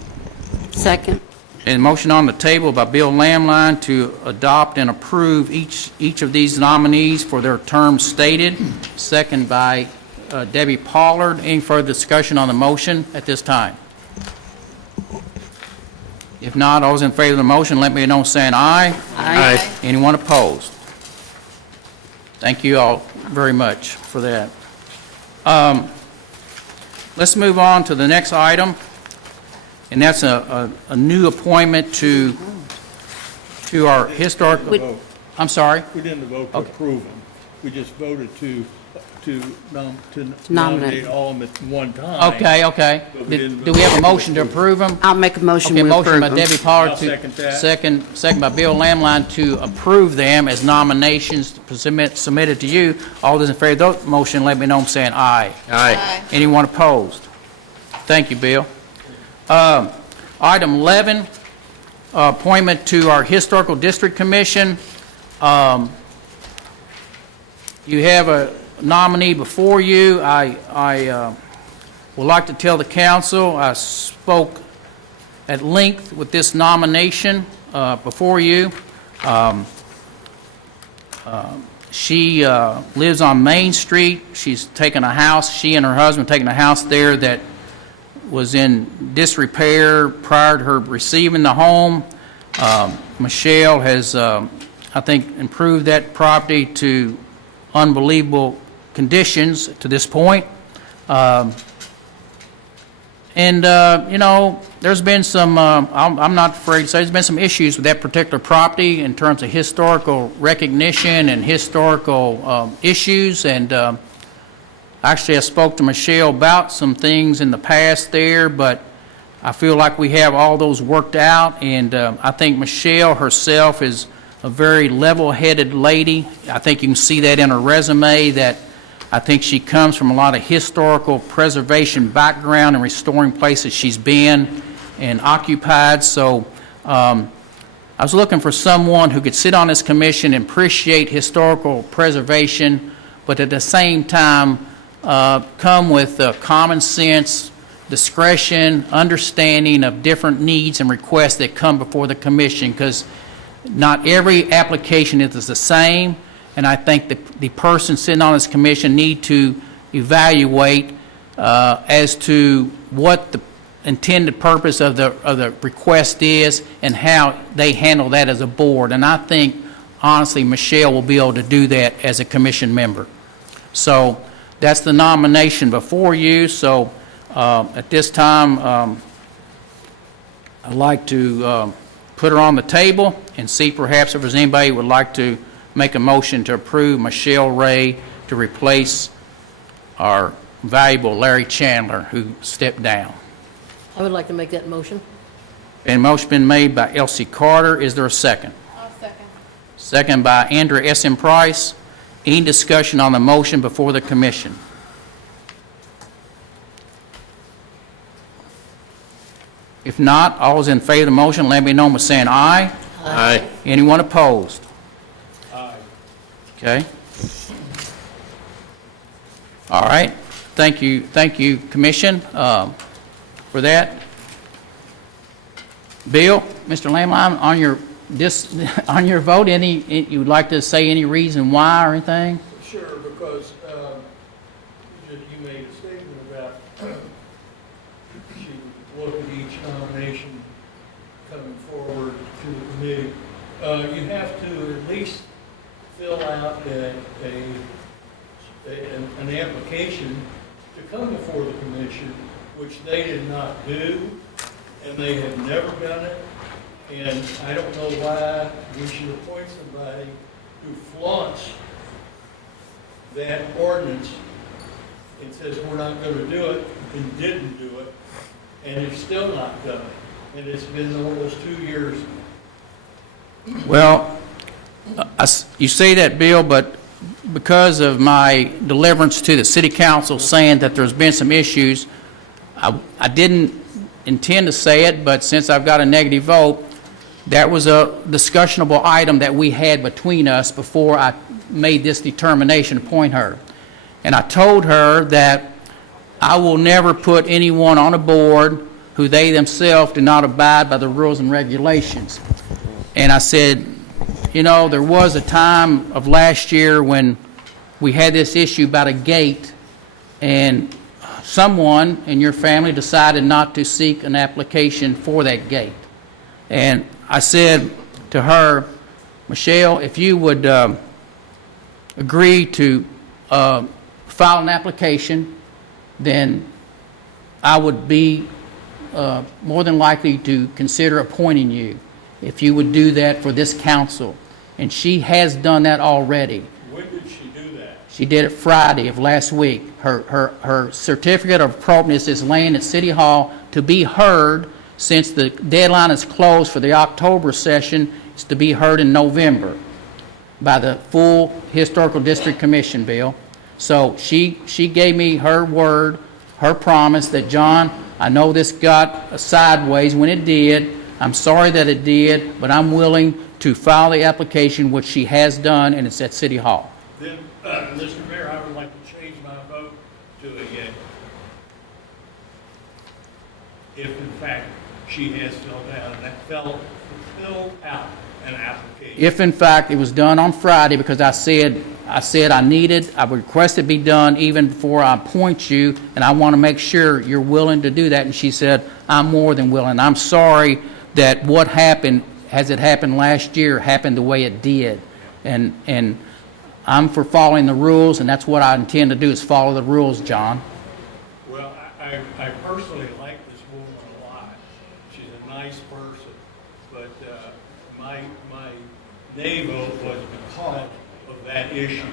Second. And motion on the table by Bill Lamline to adopt and approve each of these nominees for their terms stated. Second by Debbie Pollard. Any further discussion on the motion at this time? If not, all those in favor of the motion, let me know saying aye. Aye. Anyone opposed? Thank you all very much for that. Let's move on to the next item, and that's a new appointment to our historical... I'm sorry? We didn't vote to Okay. approve them. We just voted to Nominate. nominate all of them at one time. Okay. But we didn't Do we have a vote motion to to approve them? I'll make a motion Okay, we motion approve by them. Debbie Pollard I'll to... second that. Second by Bill Lamline to approve them as nominations submitted to you. All those in favor of the motion, let me know by saying aye. Aye. Anyone opposed? Thank you, Bill. Item 11, appointment to our Historical District Commission. You have a nominee before you. I would like to tell the council, I spoke at length with this nomination before you. She lives on Main Street. She's taken a house, she and her husband taken a house there that was in disrepair prior to her receiving the home. Michelle has, I think, improved that property to unbelievable conditions to this point. There's been some, I'm not afraid to say, there's been some issues with that particular property in terms of historical recognition and historical issues. And actually, I spoke to Michelle about some things in the past there, but I feel like we have all those worked out. And I think Michelle herself is a very level-headed lady. I think you can see that in her resume, that I think she comes from a lot of historical preservation background and restoring places she's been and occupied. So I was looking for someone who could sit on this commission and appreciate historical preservation, but at the same time come with common sense, discretion, understanding of different needs and requests that come before the commission, because not every application is the same. And I think the person sitting on this commission need to evaluate as to what the intended purpose of the request is and how they handle that as a board. And I think, honestly, Michelle will be able to do that as a commission member. So that's the nomination before you, so at this time, I'd like to put her on the table and see perhaps if there's anybody who would like to make a motion to approve Michelle Ray to replace our valuable Larry Chandler, who stepped down. I would like to make that motion. And motion been made by Elsie Carter. Is there a second? I'll second. Second by Andrea S. M. Price. Any discussion on the motion before the commission? If not, all those in favor of the motion, let me know by saying aye. Aye. Anyone opposed? Aye. Okay. All right. Thank you, Commission, for that. Bill, Mr. Lamb, on on your vote, you would like to say any reason why or anything? Sure, because you made a statement about she looked at each nomination coming forward to the committee. You have to at least fill out an application to come before the commission, which they did not do, and they have never done it. And I don't know why we should appoint somebody who flaunts that ordinance and says we're not going to do it, and didn't do it, and it's still not done. And it's been almost 2 years. Well, you say that, Bill, but because of my deliverance to the city council saying that there's been some issues, I didn't intend to say it, but since I've got a negative vote, that was a discussionable item that we had between us before I made this determination to appoint her. And I told her that I will never put anyone on a board who they themselves do not abide by the rules and regulations. And I said, you know, there was a time of last year when we had this issue about a gate, and someone in your family decided not to seek an application for that gate. And I said to her, Michelle, if you would agree to file an application, then I would be more than likely to consider appointing you if you would do that for this council. And she has done that already. When did she do that? She did it Friday of last week. Her certificate of appropriateness is laying at City Hall to be heard, since the deadline is closed for the October session. It's to be heard in November by the full Historical District Commission, Bill. So she gave me her word, her promise that, John, I know this got sideways when it did. I'm sorry that it did, but I'm willing to file the application, which she has done, and it's at City Hall. Then, Mr. Mayor, I would like to change my vote to a yea. If in fact she has filled out an application. If in fact it was done on Friday, because I said I would request it be done even before I appoint you, and I want to make sure you're willing to do that. And she said, I'm more than willing. I'm sorry that what happened, as it happened last year, happened the way it did. And I'm for following the rules, and that's what I intend to do, is follow the rules, John. Well, I personally like this woman a lot. She's a nice person, but my nay vote was because of that issue.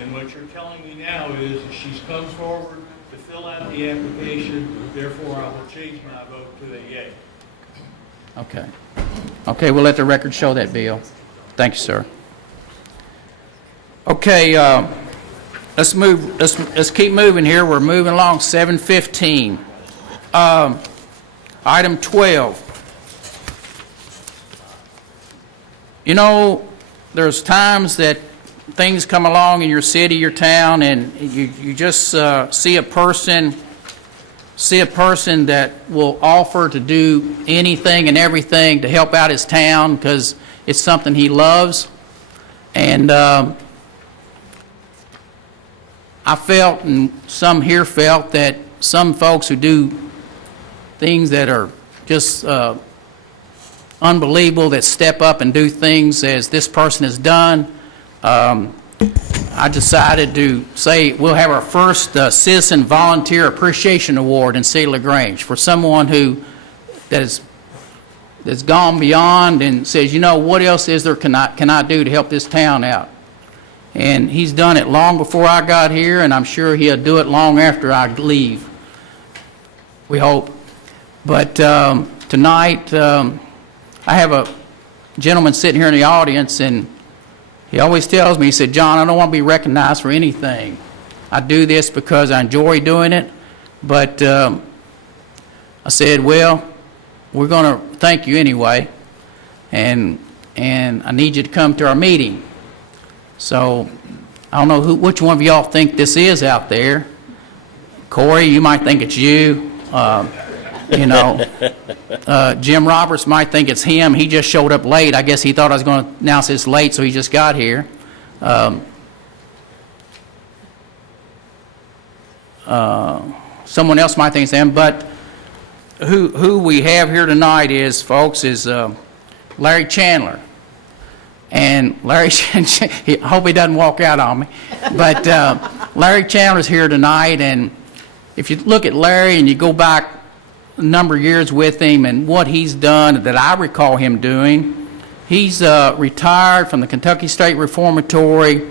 And what you're telling me now is that she's come forward to fill out the application, therefore I will change my vote to a yea. Okay. Okay, we'll let the record show that, Bill. Thank you, sir. Okay, let's move. Let's keep moving here. We're moving along. 7:15. Item 12. You know, there's times that things come along in your city, your town, and you just see a person that will offer to do anything and everything to help out his town because it's something he loves. And I felt, and some here felt, that some folks who do things that are just unbelievable, that step up and do things as this person has done, I decided to say we'll have our first Citizen Volunteer Appreciation Award in City of LaGrange for someone that's gone beyond and says, you know, what else is there can I do to help this town out? And he's done it long before I got here, and I'm sure he'll do it long after I leave. We hope. But tonight, I have a gentleman sitting here in the audience, and he always tells me, he said, John, I don't want to be recognized for anything. I do this because I enjoy doing it. But I said, well, we're going to thank you anyway, and I need you to come to our meeting. So I don't know which one of y'all think this is out there. Corey, you might think it's you. You know, Jim Roberts might think it's him. He just showed up late. I guess he thought I was going to announce it's late, so he just got here. Someone else might think it's him, but who we have here tonight is, folks, is Larry Chandler. And Larry, I hope he doesn't walk out on me, but Larry Chandler's here tonight, and if you look at Larry and you go back a number of years with him and what he's done that I recall him doing, he's retired from the Kentucky State Reformatory,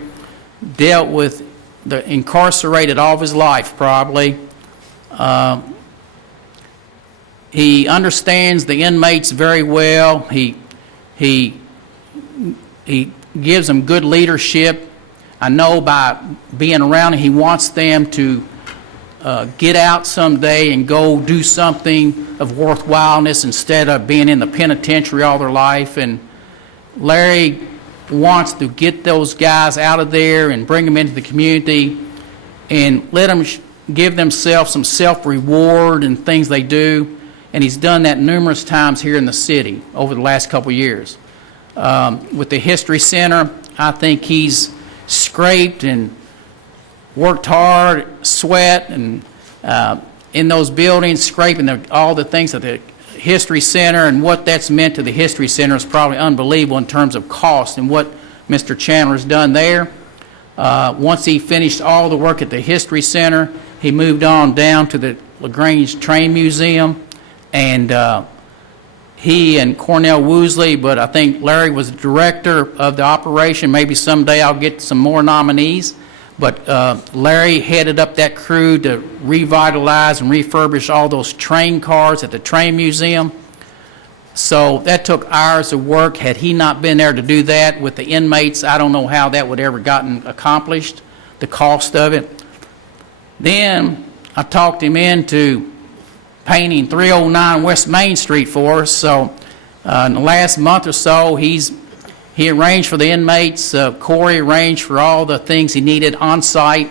dealt with the incarcerated all of his life probably. He understands the inmates very well. He gives them good leadership. I know by being around him, he wants them to get out someday and go do something of worthwhileness instead of being in the penitentiary all their life. And Larry wants to get those guys out of there and bring them into the community and let them give themselves some self-reward and things they do. And he's done that numerous times here in the city over the last couple of years. With the History Center, I think he's scraped and worked hard, sweat, and in those buildings, scraping all the things at the History Center, and what that's meant to the History Center is probably unbelievable in terms of cost and what Mr. Chandler's done there. Once he finished all the work at the History Center, he moved on down to the LaGrange Train Museum, and he and Cornell Woosley, but I think Larry was the director of the operation. Maybe someday I'll get some more nominees. But Larry headed up that crew to revitalize and refurbish all those train cars at the train museum. So that took hours of work. Had he not been there to do that with the inmates, I don't know how that would ever gotten accomplished, the cost of it. Then I talked him into painting 309 West Main Street for us. So in the last month or so, he arranged for the inmates. Corey arranged for all the things he needed on site,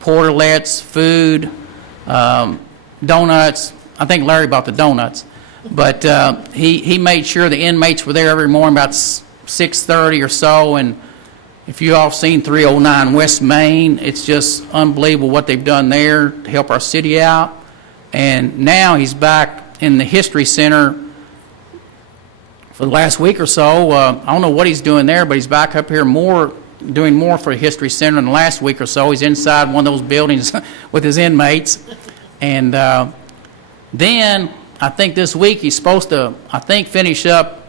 portalettes, food, donuts. I think Larry bought the donuts. But he made sure the inmates were there every morning about 6:30 or so. And if you all seen 309 West Main, it's just unbelievable what they've done there to help our city out. And now he's back in the History Center for the last week or so. I don't know what he's doing there, but he's back up here doing more for the History Center in the last week or so. He's inside one of those buildings with his inmates. And then I think this week he's supposed to, finish up,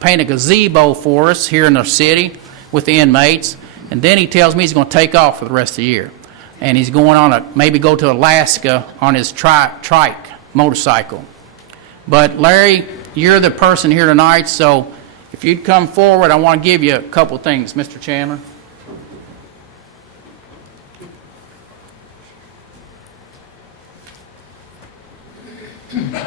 paint a gazebo for us here in our city with the inmates. And then he tells me he's going to take off for the rest of the year. And he's going maybe go to Alaska on his trike motorcycle. But Larry, you're the person here tonight, so if you'd come forward, I want to give you a couple things, Mr. Chandler. Could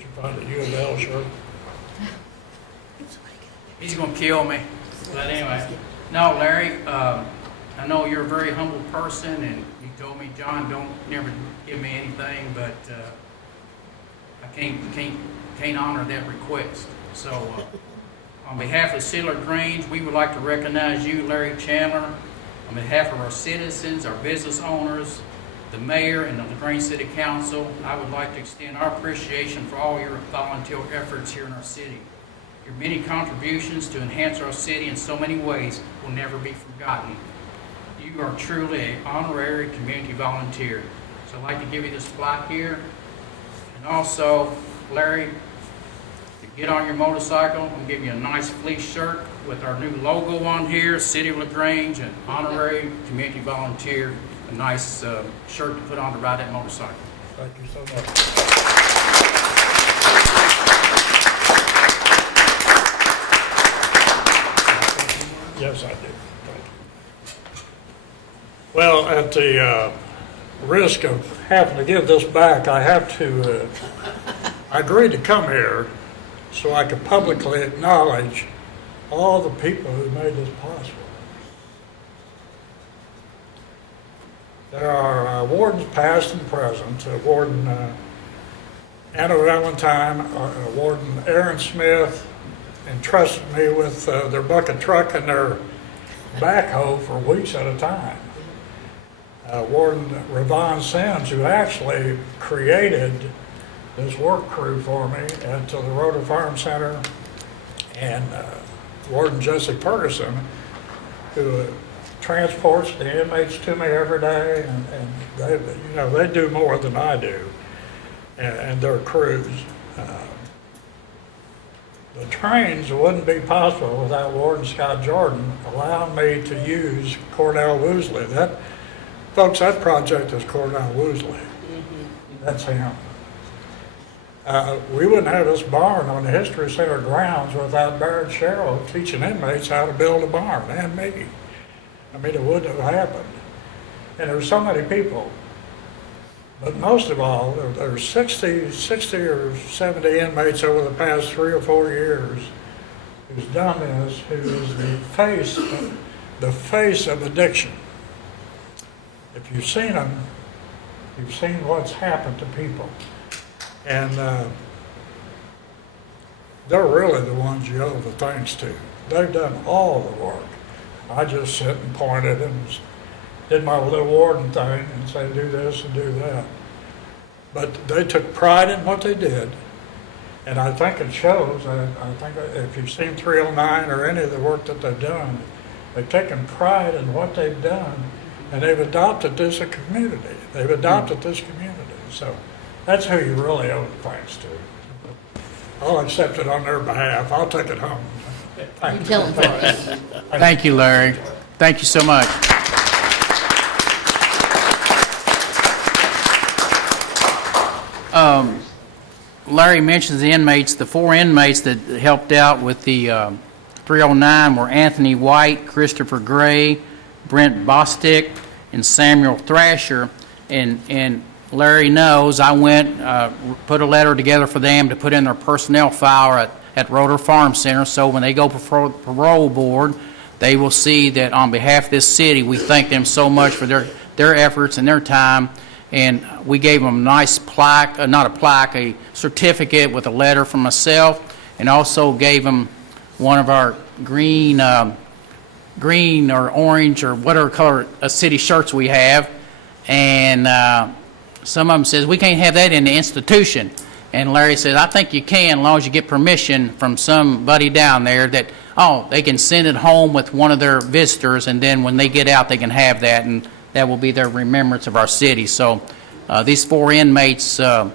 you find a UNL shirt? He's going to kill me. But anyway, no, Larry, I know you're a very humble person, and you told me, John, don't never give me anything, but I can't honor that request. So on behalf of City of LaGrange, we would like to recognize you, Larry Chandler, on behalf of our citizens, our business owners, the mayor and the LaGrange City Council, I would like to extend our appreciation for all your volunteer efforts here in our city. Your many contributions to enhance our city in so many ways will never be forgotten. You are truly an honorary community volunteer. So I'd like to give you this plaque here. And also, Larry, to get on your motorcycle, I'm giving you a nice fleece shirt with our new logo on here, City of LaGrange, and honorary community volunteer, a nice shirt to put on to ride that motorcycle. Thank you so much. Yes, I do. Thank you. Well, at the risk of having to give this back, I have to, I agreed to come here so I could publicly acknowledge all the people who made this possible. There are wardens past and present, Warden Anna Valentine, Warden Aaron Smith, entrusted me with their bucket truck and their backhoe for weeks at a time. Warden Ravon Sims, who actually created this work crew for me at the Rhoda Farm Center, and Warden Jesse Ferguson, who transports the inmates to me every day, and they, you know, they do more than I do, and their crews. The trains wouldn't be possible without Warden Scott Jordan allowing me to use Cordell Woosley. That, folks, that project is Cordell Woosley. That's him. We wouldn't have this barn on the History Center grounds without Barrett Sherrill teaching inmates how to build a barn, and me. I mean, it wouldn't have happened. And there's so many people. But most of all, there's 60 or 70 inmates over the past 3 or 4 years who's done this, who is the face of addiction. If you've seen them, you've seen what's happened to people. And they're really the ones you owe the thanks to. They've done all the work. I just sit and pointed and did my little warden thing and say, do this and do that. But they took pride in what they did, and I think it shows. I think if you've seen 309 or any of the work that they've done, they've taken pride in what they've done, and they've adopted this a community. They've adopted this community. So that's who you really owe the thanks to. I'll accept it on their behalf. I'll take it home. Thank you. Tell them for us. Thank you, Larry. Thank you so much. Larry mentions the inmates. The 4 inmates that helped out with the 309 were Anthony White, Christopher Gray, Brent Bostick, and Samuel Thrasher. And Larry knows I went, put a letter together for them to put in their personnel file at Rhoda Farm Center, so when they go before the parole board, they will see that on behalf of this city, we thank them so much for their efforts and their time. And we gave them a nice plaque, not a plaque, a certificate with a letter from myself, and also gave them one of our green or orange or whatever color city shirts we have. And some of them says, we can't have that in the institution. And Larry said, I think you can, as long as you get permission from somebody down there that, they can send it home with one of their visitors, and then when they get out, they can have that, and that will be their remembrance of our city. So these 4 inmates were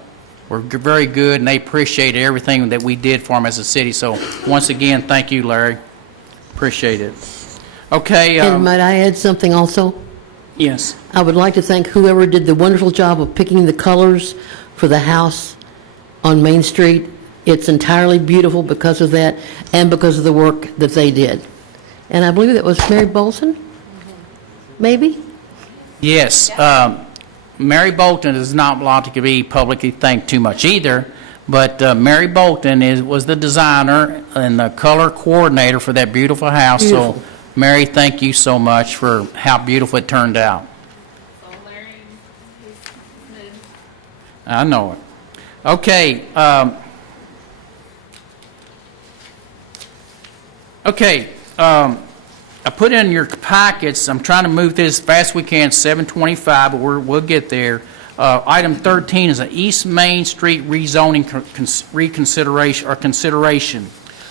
very good, and they appreciated everything that we did for them as a city. So once again, thank you, Larry. Appreciate it. Okay. And might I add something also? Yes. I would like to thank whoever did the wonderful job of picking the colors for the house on Main Street. It's entirely beautiful because of that and because of the work that they did. And I believe that was Mary Bolton, maybe? Yes. Mary Bolton does not belong to be publicly thanked too much either, but Mary Bolton was the designer and the color coordinator for that beautiful house. Beautiful. So, Mary, thank you so much for how beautiful it turned out. I know it. Okay. I put in your packets, I'm trying to move this as fast as we can, 7:25, but we'll get there. Item 13 is an East Main Street rezoning reconsideration, or consideration.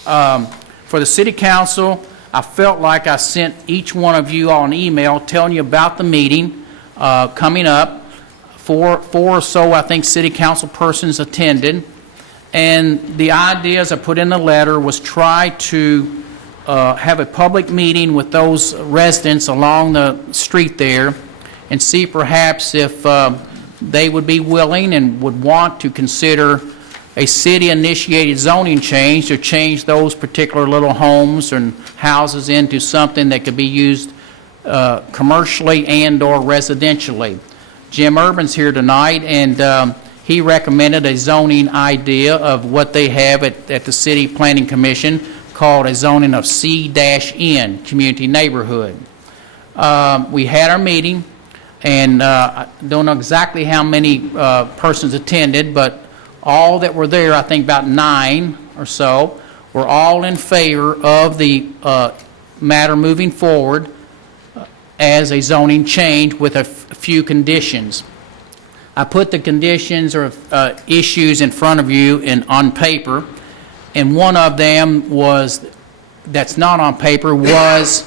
For the city council, I felt like I sent each one of you all an email telling you about the meeting coming up. Four or so, I think, city council persons attended. And the ideas I put in the letter was try to have a public meeting with those residents along the street there and see perhaps if they would be willing and would want to consider a city-initiated zoning change to change those particular little homes and houses into something that could be used commercially and/or residentially. Jim Urban's here tonight, and he recommended a zoning idea of what they have at the City Planning Commission called a zoning of C-N, community neighborhood. We had our meeting, and I don't know exactly how many persons attended, but all that were there, I think about 9 or so, were all in favor of the matter moving forward as a zoning change with a few conditions. I put the conditions or issues in front of you on paper, and one of them was, that's not on paper, was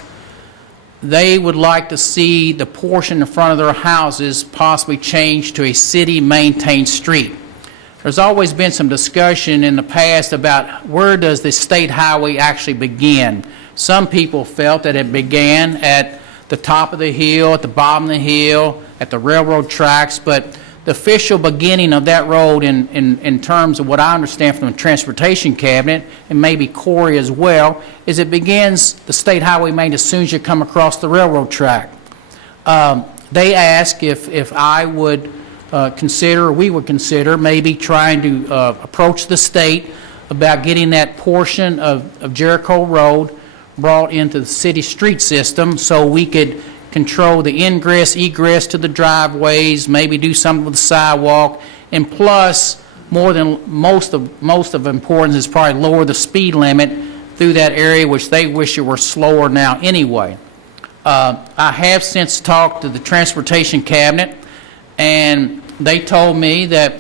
they would like to see the portion in front of their houses possibly changed to a city-maintained street. There's always been some discussion in the past about where does the state highway actually begin. Some people felt that it began at the top of the hill, at the bottom of the hill, at the railroad tracks, but the official beginning of that road in terms of what I understand from the Transportation Cabinet, and maybe Corey as well, is it begins the state highway main as soon as you come across the railroad track. They asked if I would consider, or we would consider, maybe trying to approach the state about getting that portion of Jericho Road brought into the city street system so we could control the ingress, egress to the driveways, maybe do something with the sidewalk, and plus, more than most of importance is probably lower the speed limit through that area, which they wish it were slower now anyway. I have since talked to the Transportation Cabinet, and they told me that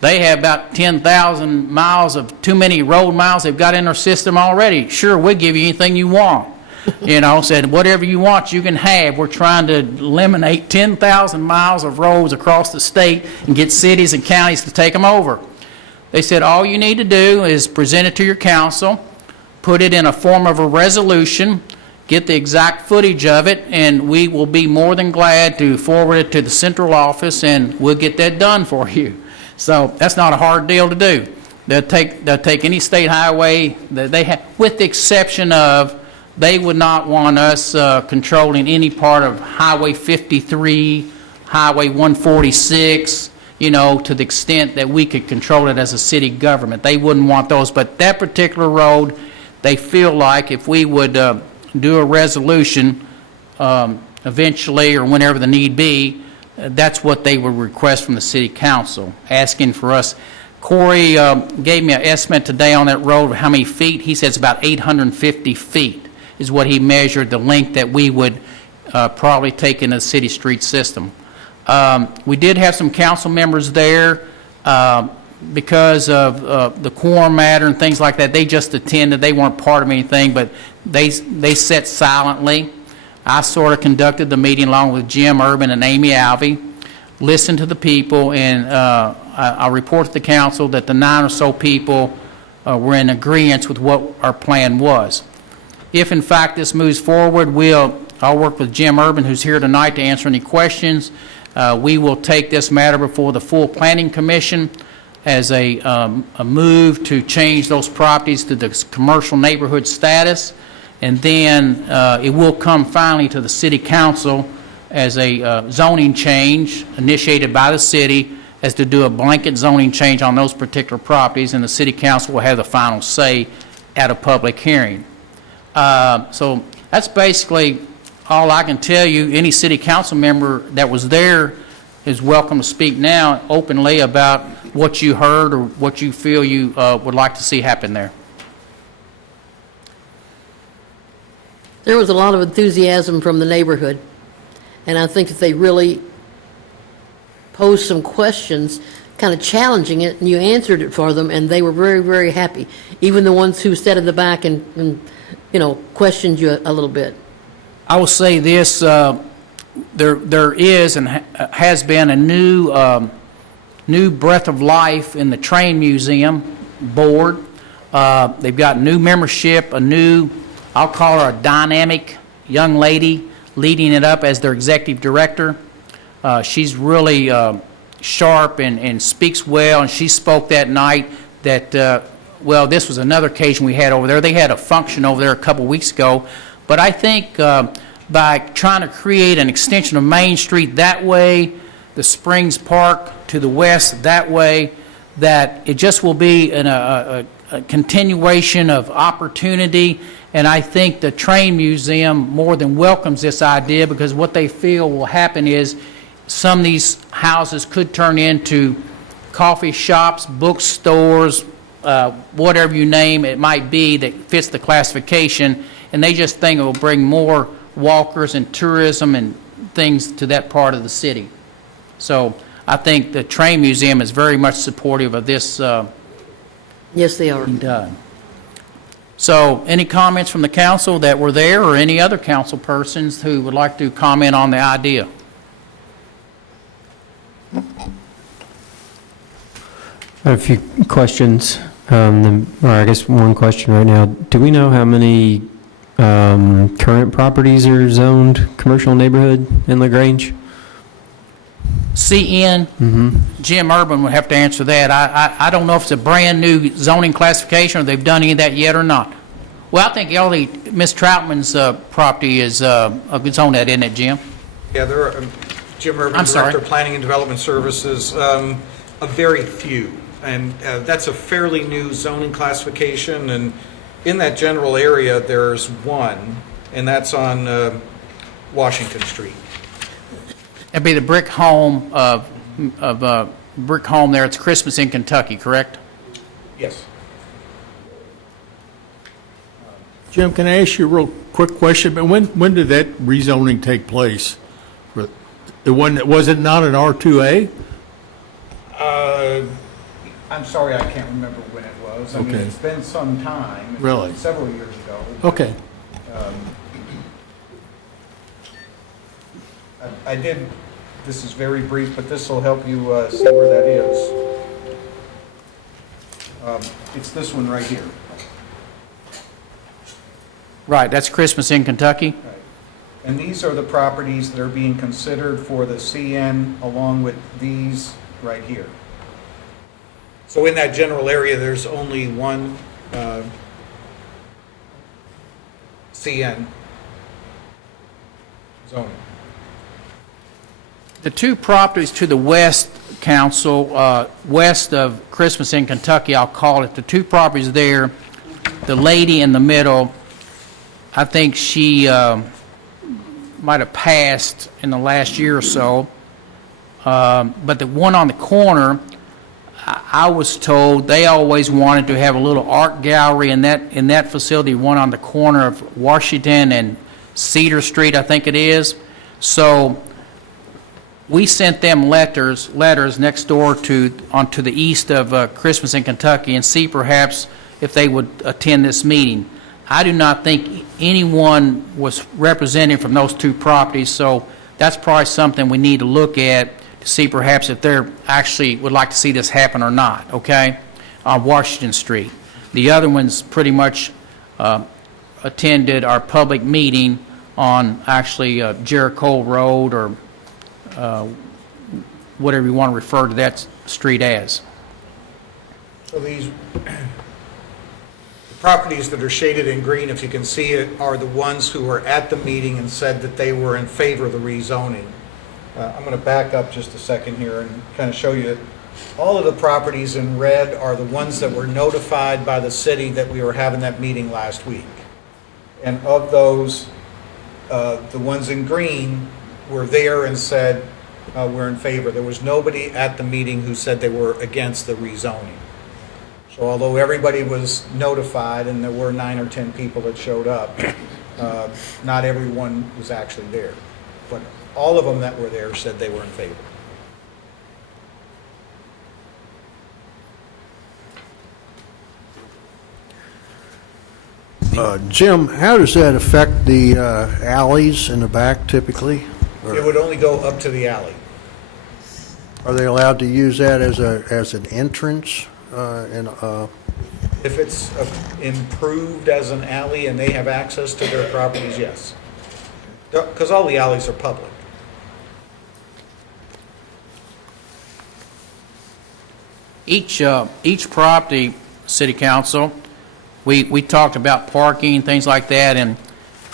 they have about 10,000 miles of too many road miles they've got in their system already. Sure, we'll give you anything you want. You know, said whatever you want you can have. We're trying to eliminate 10,000 miles of roads across the state and get cities and counties to take them over. They said all you need to do is present it to your council, put it in a form of a resolution, get the exact footage of it, and we will be more than glad to forward it to the central office, and we'll get that done for you. So that's not a hard deal to do. They'll take any state highway that they have, with the exception of they would not want us controlling any part of Highway 53, Highway 146, you know, to the extent that we could control it as a city government. They wouldn't want those, but that particular road, they feel like if we would do a resolution eventually or whenever the need be, that's what they would request from the city council, asking for us. Corey gave me an estimate today on that road of how many feet. He says about 850 feet is what he measured, the length that we would probably take in the city street system. We did have some council members there because of the quorum matter and things like that. They just attended. They weren't part of anything, but they sat silently. I sort of conducted the meeting along with Jim Urban and Amy Alvey, listened to the people, and I'll report to the council that the 9 or so people were in agreement with what our plan was. If, in fact, this moves forward, I'll work with Jim Urban, who's here tonight, to answer any questions. We will take this matter before the full Planning Commission as a move to change those properties to the commercial neighborhood status, and then it will come finally to the City Council as a zoning change initiated by the city as to do a blanket zoning change on those particular properties, and the City Council will have the final say at a public hearing. So that's basically all I can tell you. Any city council member that was there is welcome to speak now openly about what you heard or what you feel you would like to see happen there. There was a lot of enthusiasm from the neighborhood, and I think that they really posed some questions, kind of challenging it, and you answered it for them, and they were very, very happy. Even the ones who sat in the back and questioned you a little bit. I will say this, there is and has been a new breath of life in the Train Museum board. They've got new membership, I'll call her a dynamic young lady leading it up as their executive director. She's really sharp and speaks well, and she spoke that night that, this was another occasion we had over there. They had a function over there a couple weeks ago, but I think by trying to create an extension of Main Street that way, the Springs Park to the west that way, that it just will be a continuation of opportunity. And I think the Train Museum more than welcomes this idea, because what they feel will happen is some of these houses could turn into coffee shops, bookstores, whatever you name it might be that fits the classification, and they just think it will bring more walkers and tourism and things to that part of the city. So I think the Train Museum is very much supportive of this Yes, they are. being done. So any comments from the council that were there, or any other council persons who would like to comment on the idea? I have a few questions, or I guess one question right now. Do we know how many current properties are zoned commercial neighborhood in LaGrange? CN, Jim Urban would have to answer that. I don't know if it's a brand-new zoning classification, or they've done any of that yet or not. Well, I think only Ms. Troutman's property is zoned that, isn't it, Jim? Yeah, there are, Jim Urban, I'm sorry. Director of Planning and Development Services, a very few. And that's a fairly new zoning classification, and in that general area, there's one, and that's on Washington Street. It'd be the brick home of brick home there. It's Christmas in Kentucky, correct? Yes. Jim, can I ask you a real quick question? But when did that rezoning take place? Was it not an R2A? I'm sorry, I can't remember when it was. I mean, Okay. it's been some time. Really? Several years ago. Okay. I did, this is very brief, but this will help you see where that is. It's this one right here. Right, that's Christmas in Kentucky. Right. And these are the properties that are being considered for the CN, along with these right here. So in that general area, there's only one CN zoning. The two properties to the west, council, west of Christmas in Kentucky, I'll call it, the two properties there, the lady in the middle, I think she might have passed in the last year or so. But the one on the corner, I was told they always wanted to have a little art gallery in that facility, one on the corner of Washington and Cedar Street, I think it is. So we sent them letters next door onto the east of Christmas in Kentucky, and see perhaps if they would attend this meeting. I do not think anyone was represented from those two properties, so that's probably something we need to look at to see perhaps if they're actually would like to see this happen or not, okay, on Washington Street. The other ones pretty much attended our public meeting on actually Jericho Road, or whatever you want to refer to that street as. So these properties that are shaded in green, if you can see it, are the ones who were at the meeting and said that they were in favor of the rezoning. I'm going to back up just a second here and kind of show you. All of the properties in red are the ones that were notified by the city that we were having that meeting last week. And of those, the ones in green were there and said we're in favor. There was nobody at the meeting who said they were against the rezoning. So although everybody was notified, and there were 9 or 10 people that showed up, Not everyone was actually there, but all of them that were there said they were in favor. Jim, how does that affect the alleys in the back typically? It would only go up to the alley. Are they allowed to use that as an entrance? If it's improved as an alley and they have access to their properties, yes. Because all the alleys are public. Each property, city council, we talked about parking, things like that, and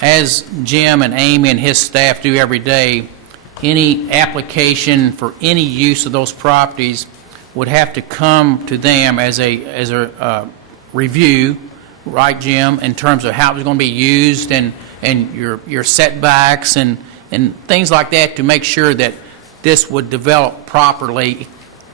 as Jim and Amy and his staff do every day, any application for any use of those properties would have to come to them as a review, right, Jim, in terms of how it was going to be used and your setbacks and things like that, to make sure that this would develop properly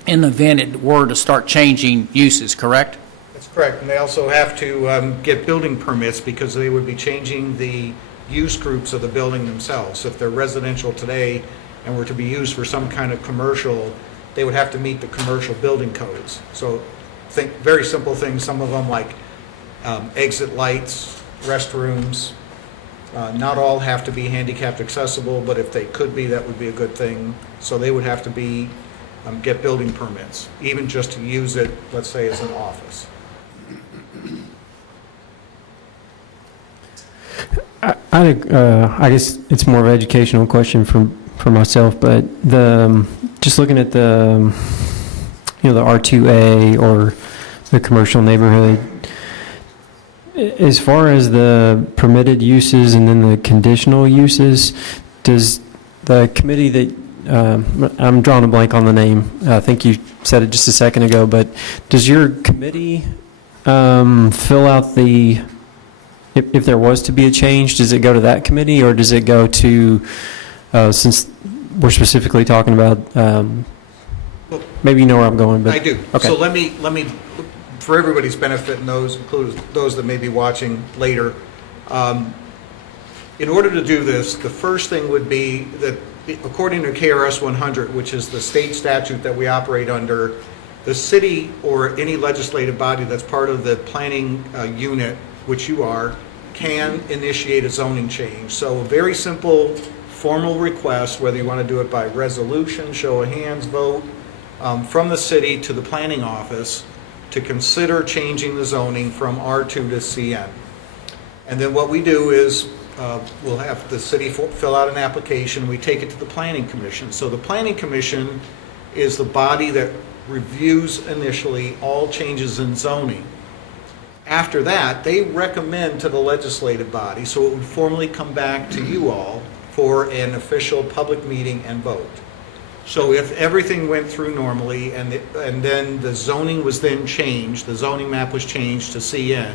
in the event it were to start changing uses, correct? That's correct. And they also have to get building permits because they would be changing the use groups of the building themselves. If they're residential today and were to be used for some kind of commercial, they would have to meet the commercial building codes. So think very simple things, some of them like exit lights, restrooms. Not all have to be handicapped accessible, but if they could be, that would be a good thing. So they would have to be, get building permits, even just to use it, let's say, as an office. I guess it's more of an educational question for myself, but just looking at the R2A or the commercial neighborhood, as far as the permitted uses and then the conditional uses, does the committee that, I'm drawing a blank on the name, I think you said it just a second ago, but does your committee fill out if there was to be a change, does it go to that committee, or does it go to, since we're specifically talking about, maybe you know where I'm going, but. I do. Okay. So let me, for everybody's benefit and those, including those that may be watching later, in order to do this, the first thing would be that according to KRS 100, which is the state statute that we operate under, the city or any legislative body that's part of the planning unit, which you are, can initiate a zoning change. So a very simple formal request, whether you want to do it by resolution, show of hands vote, from the city to the planning office to consider changing the zoning from R2 to CN. And then what we do is we'll have the city fill out an application. We take it to the Planning Commission. So the Planning Commission is the body that reviews initially all changes in zoning. After that, they recommend to the legislative body, so it would formally come back to you all for an official public meeting and vote. So if everything went through normally and then the zoning was then changed, the zoning map was changed to CN,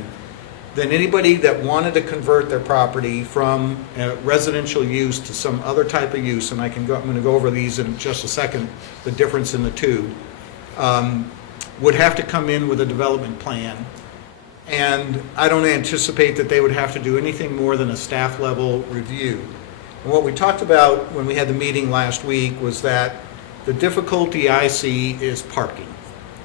then anybody that wanted to convert their property from residential use to some other type of use, and I'm going to go over these in just a second, the difference in the two, would have to come in with a development plan. And I don't anticipate that they would have to do anything more than a staff level review. And what we talked about when we had the meeting last week was that the difficulty I see is parking.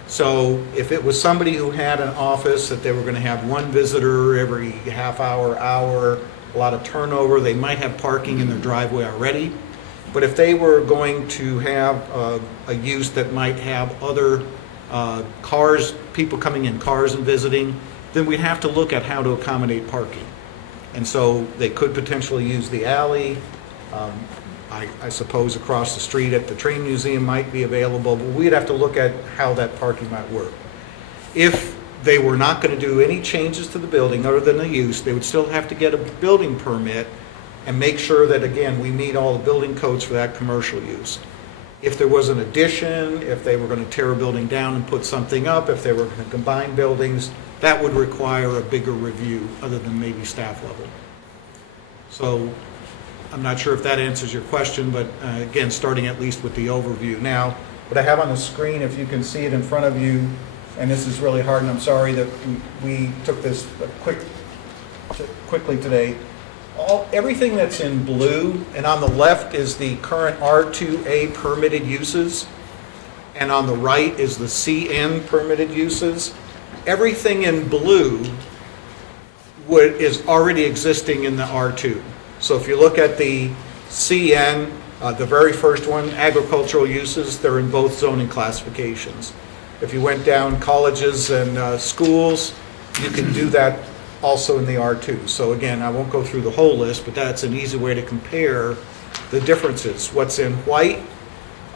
So if it was somebody who had an office that they were going to have one visitor every half hour, a lot of turnover, they might have parking in their driveway already. But if they were going to have a use that might have other cars, people coming in cars and visiting, then we'd have to look at how to accommodate parking. And so they could potentially use the alley. I suppose across the street at the train museum might be available, but we'd have to look at how that parking might work. If they were not going to do any changes to the building other than the use, they would still have to get a building permit and make sure that, again, we meet all the building codes for that commercial use. If there was an addition, if they were going to tear a building down and put something up, if they were going to combine buildings, that would require a bigger review other than maybe staff level. So I'm not sure if that answers your question, but again, starting at least with the overview. Now, what I have on the screen, if you can see it in front of you, and this is really hard, and I'm sorry that we took this quickly today. everything that's in blue, and on the left is the current R2A permitted uses, and on the right is the CN permitted uses. Everything in blue is already existing in the R2. So if you look at the CN, the very first one, agricultural uses, they're in both zoning classifications. If you went down colleges and schools, you can do that also in the R2. So again, I won't go through the whole list, but that's an easy way to compare the differences. What's in white,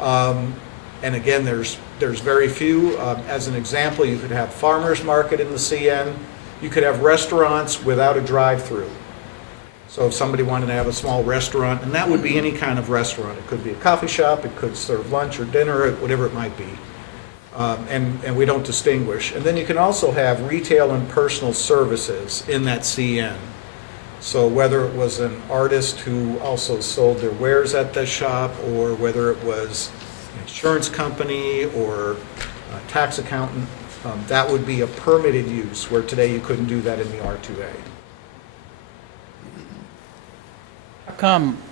and again, there's very few. As an example, you could have farmers market in the CN. You could have restaurants without a drive-through. So if somebody wanted to have a small restaurant, and that would be any kind of restaurant. It could be a coffee shop, it could serve lunch or dinner, whatever it might be. And we don't distinguish. And then you can also have retail and personal services in that CN. So whether it was an artist who also sold their wares at the shop, or whether it was an insurance company or a tax accountant, that would be a permitted use, where today you couldn't do that in the R2A.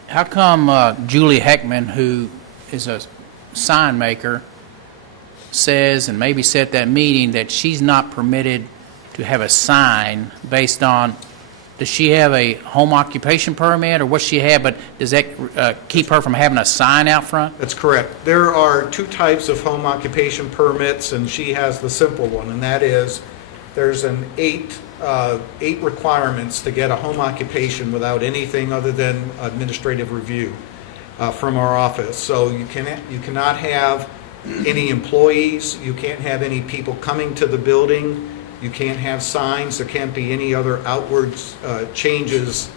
How come Julie Heckman, who is a sign maker, says, and maybe said at that meeting, that she's not permitted to have a sign based on, does she have a home occupation permit, or what she have, but does that keep her from having a sign out front? That's correct. There are two types of home occupation permits, and she has the simple one, and that is, there's an eight requirements to get a home occupation without anything other than administrative review from our office. So you cannot have any employees, you can't have any people coming to the building, you can't have signs, there can't be any other outward changes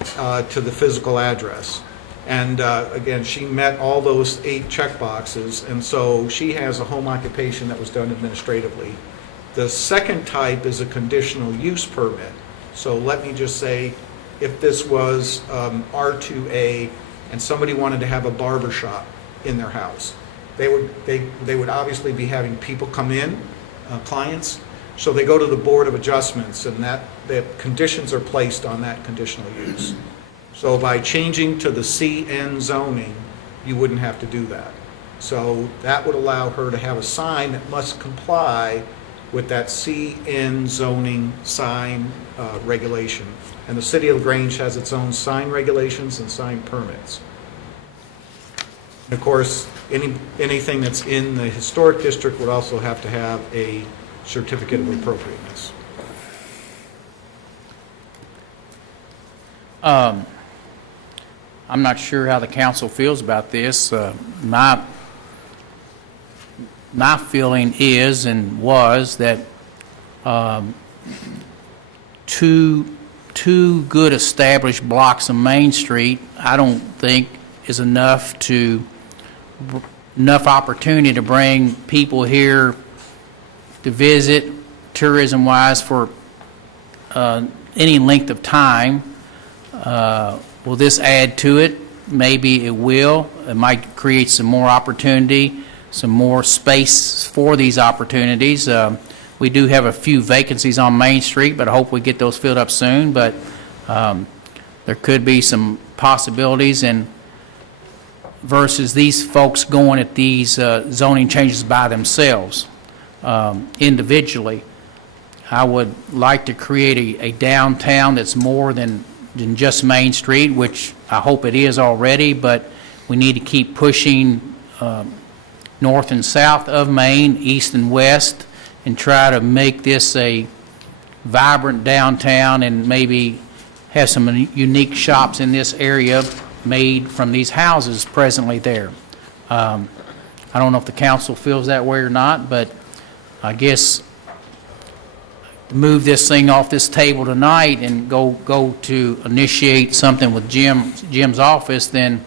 to the physical address. And again, she met all those 8 check boxes, and so she has a home occupation that was done administratively. The second type is a conditional use permit. So let me just say, if this was R2A and somebody wanted to have a barber shop in their house, they would obviously be having people come in, clients. So they go to the Board of Adjustments, and that conditions are placed on that conditional use. So by changing to the CN zoning, you wouldn't have to do that. So that would allow her to have a sign that must comply with that CN zoning sign regulation. And the City of LaGrange has its own sign regulations and sign permits. And of course, anything that's in the historic district would also have to have a certificate of appropriateness. I'm not sure how the council feels about this. My feeling is and was that two good established blocks of Main Street, I don't think is enough opportunity to bring people here to visit tourism-wise for any length of time. Will this add to it? Maybe it will. It might create some more opportunity, some more space for these opportunities. We do have a few vacancies on Main Street, but I hope we get those filled up soon. But there could be some possibilities, and versus these folks going at these zoning changes by themselves, individually. I would like to create a downtown that's more than just Main Street, which I hope it is already, but we need to keep pushing north and south of Main, east and west, and try to make this a vibrant downtown and maybe have some unique shops in this area made from these houses presently there. I don't know if the council feels that way or not, but I guess to move this thing off this table tonight and go to initiate something with Jim's office, then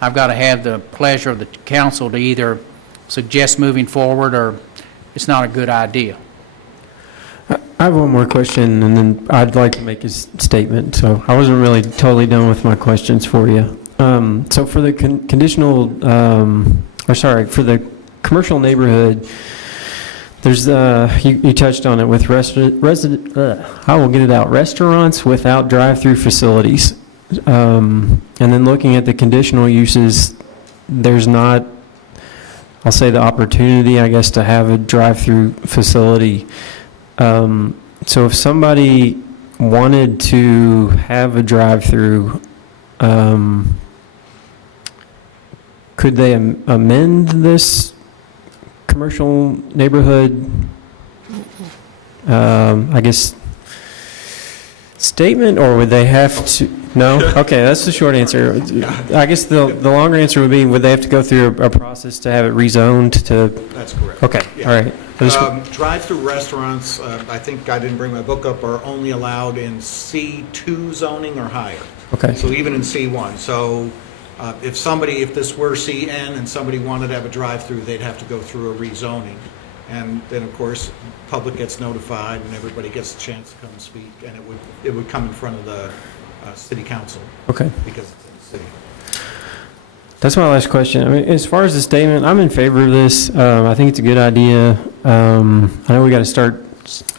I've got to have the pleasure of the council to either suggest moving forward or it's not a good idea. I have one more question, and then I'd like to make a statement. So I wasn't really totally done with my questions for you. So for the for the commercial neighborhood, there's you touched on it with restaurants without drive-through facilities. And then looking at the conditional uses, there's not, I'll say, the opportunity, I guess, to have a drive-through facility. So if somebody wanted to have a drive-through, could they amend this commercial neighborhood, I guess, statement, or would they have to? No? Okay, that's the short answer. I guess the longer answer would be, would they have to go through a process to have it rezoned to? That's correct. Okay, Yeah. all right. Drive-through restaurants, I think I didn't bring my book up, are only allowed in C2 zoning or higher. Okay. So even in C1. So if this were CN and somebody wanted to have a drive-through, they'd have to go through a rezoning. And then, of course, public gets notified and everybody gets a chance to come and speak, and it would come in front of the city council. Okay. Because it's in the city. That's my last question. I mean, as far as the statement, I'm in favor of this. I think it's a good idea. I know we got to start.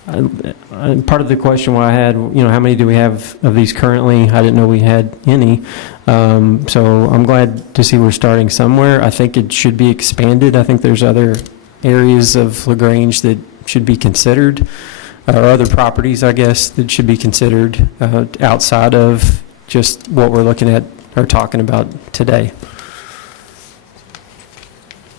Part of the question I had, how many do we have of these currently? I didn't know we had any. So I'm glad to see we're starting somewhere. I think it should be expanded. I think there's other areas of LaGrange that should be considered, or other properties, I guess, that should be considered outside of just what we're looking at or talking about today.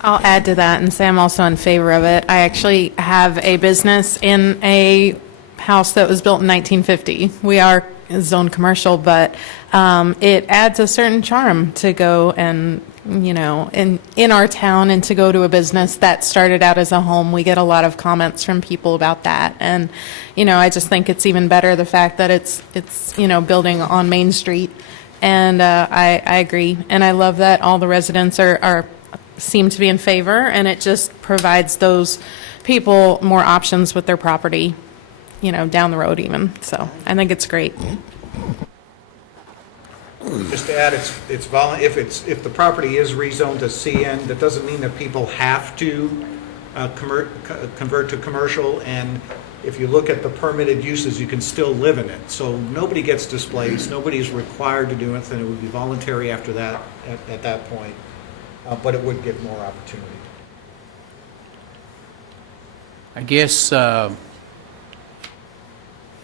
I'll add to that and say I'm also in favor of it. I actually have a business in a house that was built in 1950. We are zoned commercial, but it adds a certain charm to go and, in our town, and to go to a business that started out as a home. We get a lot of comments from people about that. And, I just think it's even better the fact that it's building on Main Street. And I agree. And I love that all the residents seem to be in favor, and it just provides those people more options with their property, down the road even. So I think it's great. Just to add, if the property is rezoned to CN, that doesn't mean that people have to convert to commercial, and if you look at the permitted uses, you can still live in it. So nobody gets displaced, nobody's required to do anything, it would be voluntary after that, at that point, but it would give more opportunity. I guess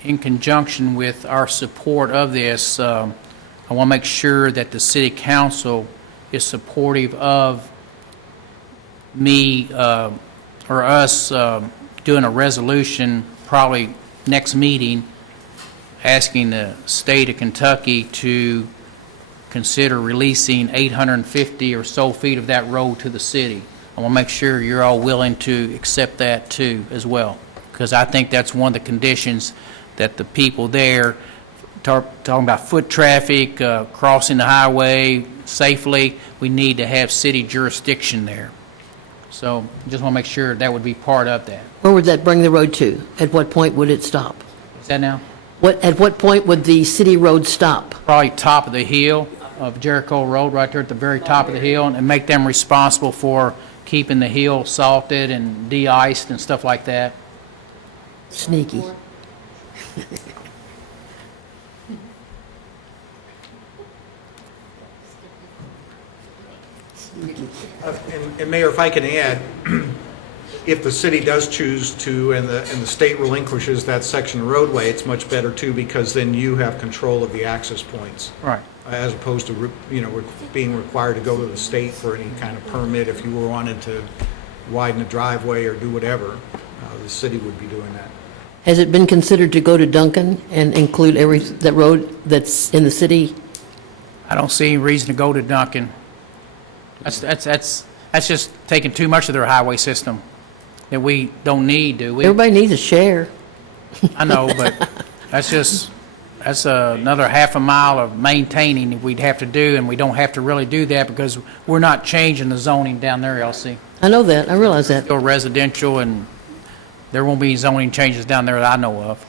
in conjunction with our support of this, I want to make sure that the city council is supportive of me or us doing a resolution probably next meeting asking the state of Kentucky to consider releasing 850 or so feet of that road to the city. I want to make sure you're all willing to accept that too as well, because I think that's one of the conditions that the people there, talking about foot traffic, crossing the highway safely, we need to have city jurisdiction there. So just want to make sure that would be part of that. Where would that bring the road to? At what point would it stop? Is that now? At what point would the city road stop? Probably top of the hill of Jericho Road, right there at the very top of the hill, and make them responsible for keeping the hill salted and de-iced and stuff like that. Sneaky. And Mayor, if I can add, if the city does choose to, and the state relinquishes that section of roadway, it's much better too, because then you have control of the access points. Right. As opposed to, being required to go to the state for any kind of permit. If you were wanted to widen a driveway or do whatever, the city would be doing that. Has it been considered to go to Duncan and include that road that's in the city? I don't see any reason to go to Duncan. That's just taking too much of their highway system that we don't need, do we? Everybody needs a share. I know, but that's another half a mile of maintaining we'd have to do, and we don't have to really do that because we're not changing the zoning down there, Elsie. I know that. I realize that. Still residential, and there won't be zoning changes down there that I know of.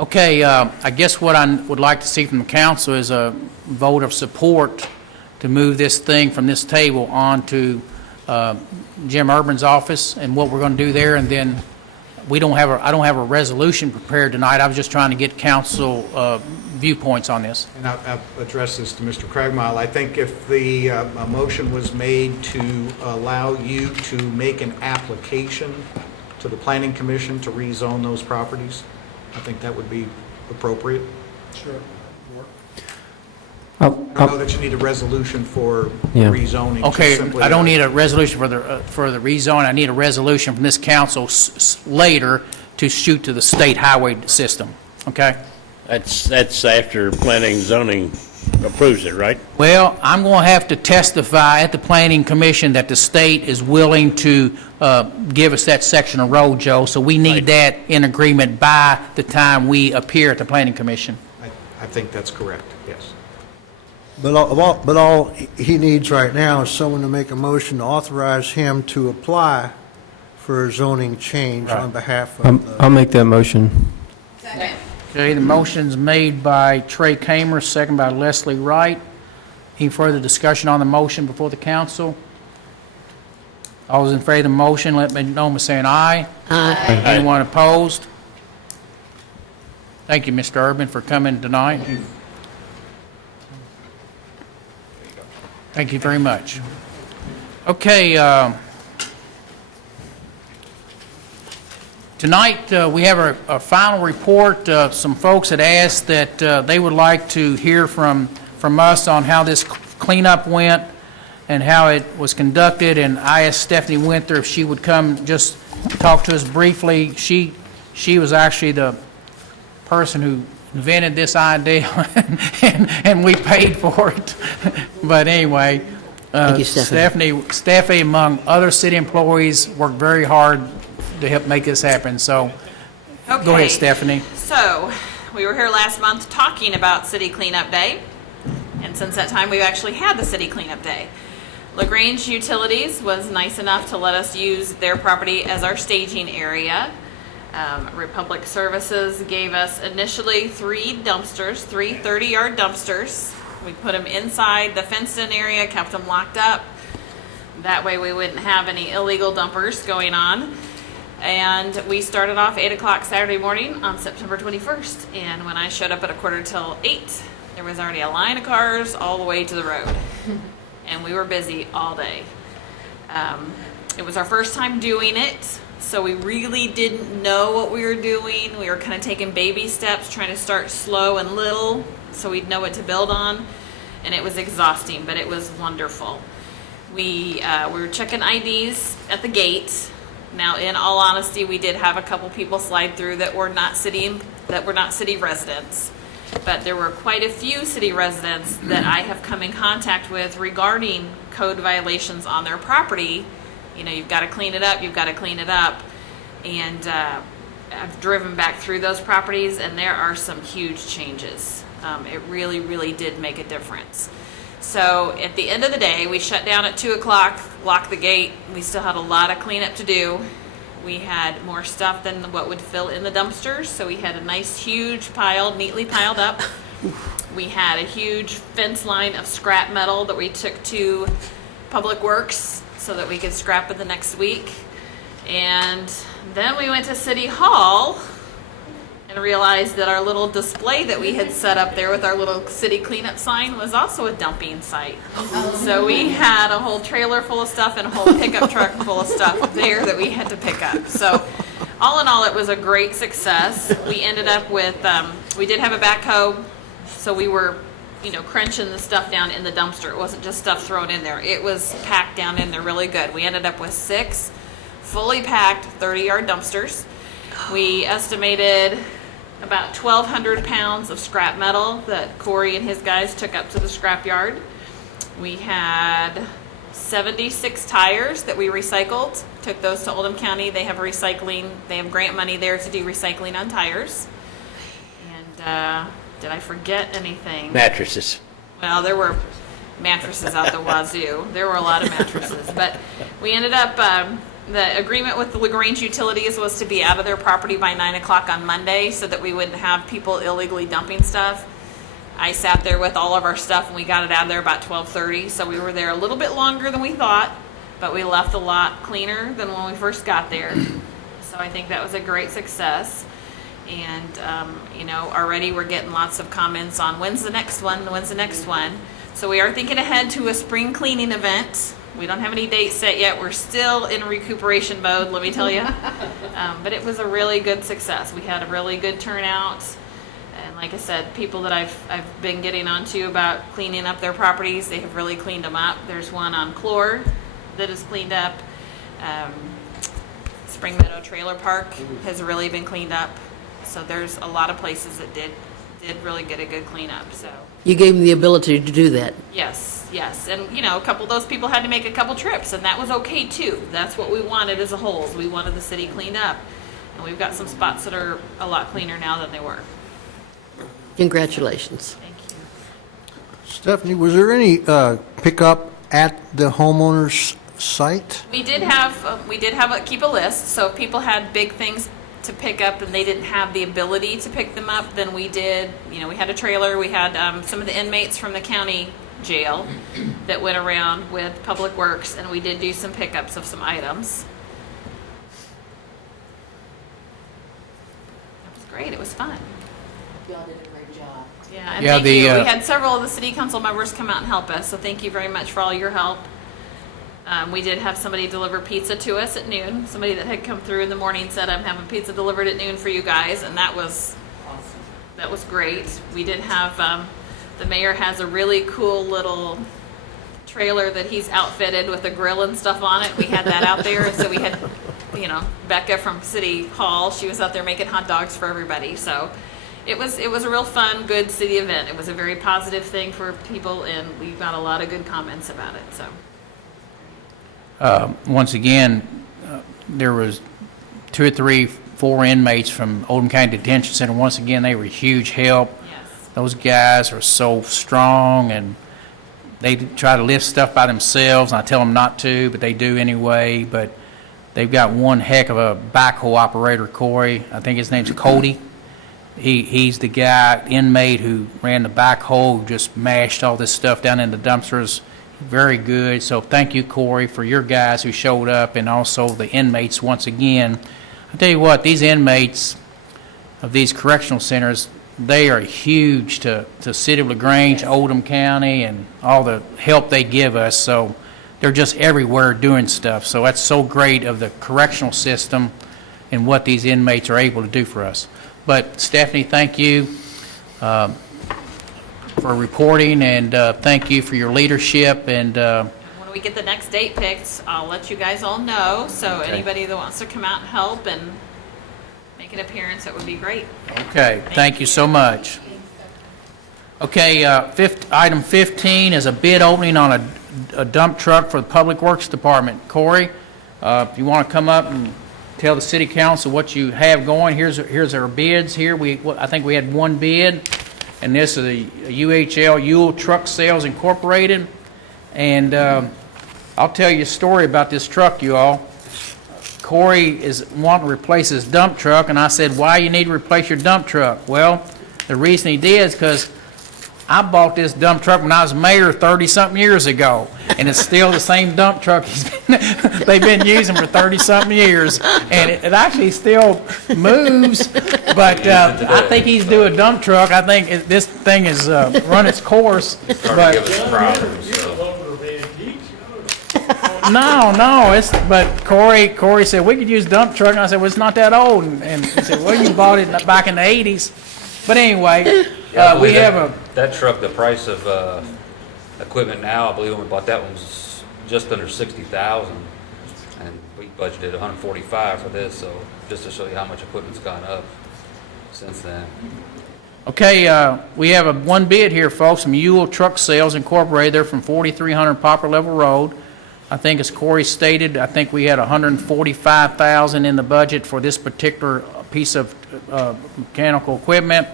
Okay, I guess what I would like to see from the council is a vote of support to move this thing from this table on to Jim Urban's office and what we're going to do there, and then I don't have a resolution prepared tonight. I was just trying to get council viewpoints on this. And I'll address this to Mr. Cragmile. I think if the a motion was made to allow you to make an application to the Planning Commission to rezone those properties, I think that would be appropriate. Sure. I don't know that you need a resolution for Yeah. rezoning. just Okay, simply I don't a- need a resolution for the rezone. I need a resolution from this council later to shoot to the state highway system, okay? That's after planning and zoning approves it, right? Well, I'm going to have to testify at the planning commission that the state is willing to give us that section of road, Joe, so we need that in agreement by the time we appear at the planning commission. I think that's correct, yes. But all he needs right now is someone to make a motion to authorize him to apply for a zoning change on behalf of the... I'll make that motion. Okay, the motion's made by Trey Kamer, second by Leslie Wright. Any further discussion on the motion before the council? All those in favor of the motion, let me know by saying aye. Aye. Anyone opposed? Thank you, Mr. Urban, for coming tonight. Thank you very much. Okay, tonight, we have a final report. Some folks had asked that they would like to hear from us on how this cleanup went and how it was conducted, and I asked Stephanie Winter if she would come just talk to us briefly. She was actually the person who invented this idea, and we paid for it. But anyway, Thank you, Stephanie. Stephanie, among other city employees, worked very hard to help make this happen, so go ahead, Okay. Stephanie. So, we were here last month talking about City Cleanup Day, and since that time, we've actually had the City Cleanup Day. LaGrange Utilities was nice enough to let us use their property as our staging area. Republic Services gave us initially 3 dumpsters, 3 30-yard dumpsters. We put them inside the fenced-in area, kept them locked up. That way we wouldn't have any illegal dumpers going on. And we started off 8 o'clock Saturday morning on September 21st. And when I showed up at 7:45, there was already a line of cars all the way to the road. And we were busy all day. It was our first time doing it, so we really didn't know what we were doing. We were kind of taking baby steps, trying to start slow and little so we'd know what to build on. And it was exhausting, but it was wonderful. We were checking IDs at the gate. Now, in all honesty, we did have a couple people slide through that were not city residents. But there were quite a few city residents that I have come in contact with regarding code violations on their property. You know, you've got to clean it up, you've got to clean it up. And I've driven back through those properties, and there are some huge changes. It really, really did make a difference. So at the end of the day, we shut down at 2 o'clock, locked the gate. We still had a lot of cleanup to do. We had more stuff than what would fill in the dumpsters, so we had a nice huge pile, neatly piled up. We had a huge fence line of scrap metal that we took to Public Works so that we could scrap it the next week. And then we went to City Hall and realized that our little display that we had set up there with our little city cleanup sign was also a dumping site. So we had a whole trailer full of stuff and a whole pickup truck full of stuff there that we had to pick up. So all in all, it was a great success. We ended up with, we did have a backhoe, so we were, crunching the stuff down in the dumpster. It wasn't just stuff thrown in there. It was packed down in there really good. We ended up with 6 fully packed 30-yard dumpsters. We estimated about 1,200 pounds of scrap metal that Corey and his guys took up to the scrap yard. We had 76 tires that we recycled, took those to Oldham County. They have grant money there to do recycling on tires. And did I forget anything? Mattresses. Well, there were mattresses out the wazoo. There were a lot of mattresses. But we ended up, the agreement with the LaGrange Utilities was to be out of their property by 9 o'clock on Monday so that we wouldn't have people illegally dumping stuff. I sat there with all of our stuff and we got it out of there about 12:30. So we were there a little bit longer than we thought, but we left a lot cleaner than when we first got there. So I think that was a great success. And, already we're getting lots of comments on when's the next one, when's the next one. So we are thinking ahead to a spring cleaning event. We don't have any dates set yet. We're still in recuperation mode, let me tell you. But it was a really good success. We had a really good turnout. And like I said, people that I've been getting onto about cleaning up their properties, they have really cleaned them up. There's one on Clore that is cleaned up. Spring Meadow Trailer Park has really been cleaned up. So there's a lot of places that did really get a good cleanup, so. You gave them the ability to do that. Yes. And, a couple of those people had to make a couple trips, and that was okay too. That's what we wanted as a whole, is we wanted the city cleaned up. And we've got some spots that are a lot cleaner now than they were. Congratulations. Thank you. Stephanie, was there any pickup at the homeowner's site? We did have keep a list, so if people had big things to pick up and they didn't have the ability to pick them up, then we did, we had a trailer, we had some of the inmates from the county jail that went around with Public Works, and we did do some pickups of some items. It was great, it was fun. Y'all did a great job. Yeah, and Yeah, thank you. the, We had several of the city council members come out and help us, so thank you very much for all your help. We did have somebody deliver pizza to us at noon. Somebody that had come through in the morning said, I'm having pizza delivered at noon for you guys, and that was awesome. That was great. We did have, the mayor has a really cool little trailer that he's outfitted with a grill and stuff on it. We had that out there, and so we had, Becca from City Hall, she was out there making hot dogs for everybody, so it was a real fun, good city event. It was a very positive thing for people, and we got a lot of good comments about it, so. Once again, there was 2 or 3, 4 inmates from Oldham County Detention Center. Once again, they were huge help. Yes. Those guys are so strong, and they try to lift stuff by themselves, and I tell them not to, but they do anyway. But they've got one heck of a backhoe operator, Corey. I think his name's Cody. He's the guy, inmate, who ran the backhoe, just mashed all this stuff down in the dumpsters. Very good. So thank you, Corey, for your guys who showed up, and also the inmates once again. I tell you what, these inmates of these correctional centers, they are huge to City of LaGrange, Oldham County, and all the help they give us. So they're just everywhere doing stuff. So that's so great of the correctional system and what these inmates are able to do for us. But Stephanie, thank you for reporting, and thank you for your leadership. And When we get the next date picked, I'll let you guys all know. So Okay. anybody that wants to come out and help and make an appearance, it would be great. okay, thank you so much. Okay, item 15 is a bid opening on a dump truck for the Public Works Department. Corey, if you want to come up and tell the city council what you have going, here's our bids here. I think we had one bid, and this is a UHL, Ewell Truck Sales Incorporated. And I'll tell you a story about this truck, you all. Corey is wanting to replace his dump truck, and I said, why you need to replace your dump truck? Well, the reason he did is because I bought this dump truck when I was mayor 30-something years ago, and it's still the same dump truck they've been using for 30-something years, and it actually still moves, but I think he's due a dump truck. I think this thing has run its course. But no, but Corey said, we could use dump truck, and I said, well, it's not that old, and he said, well, you bought it back in the 80s. But anyway, we have that truck, the price of equipment now, I believe when we bought that one was just under $60,000, and we budgeted $145 for this, so just to show you how much equipment's gone up since then. Okay, we have one bid here, folks, from Ewell Truck Sales Incorporated. They're from 4300 Poplar Level Road. I think, as Corey stated, I think we had $145,000 in the budget for this particular piece of mechanical equipment.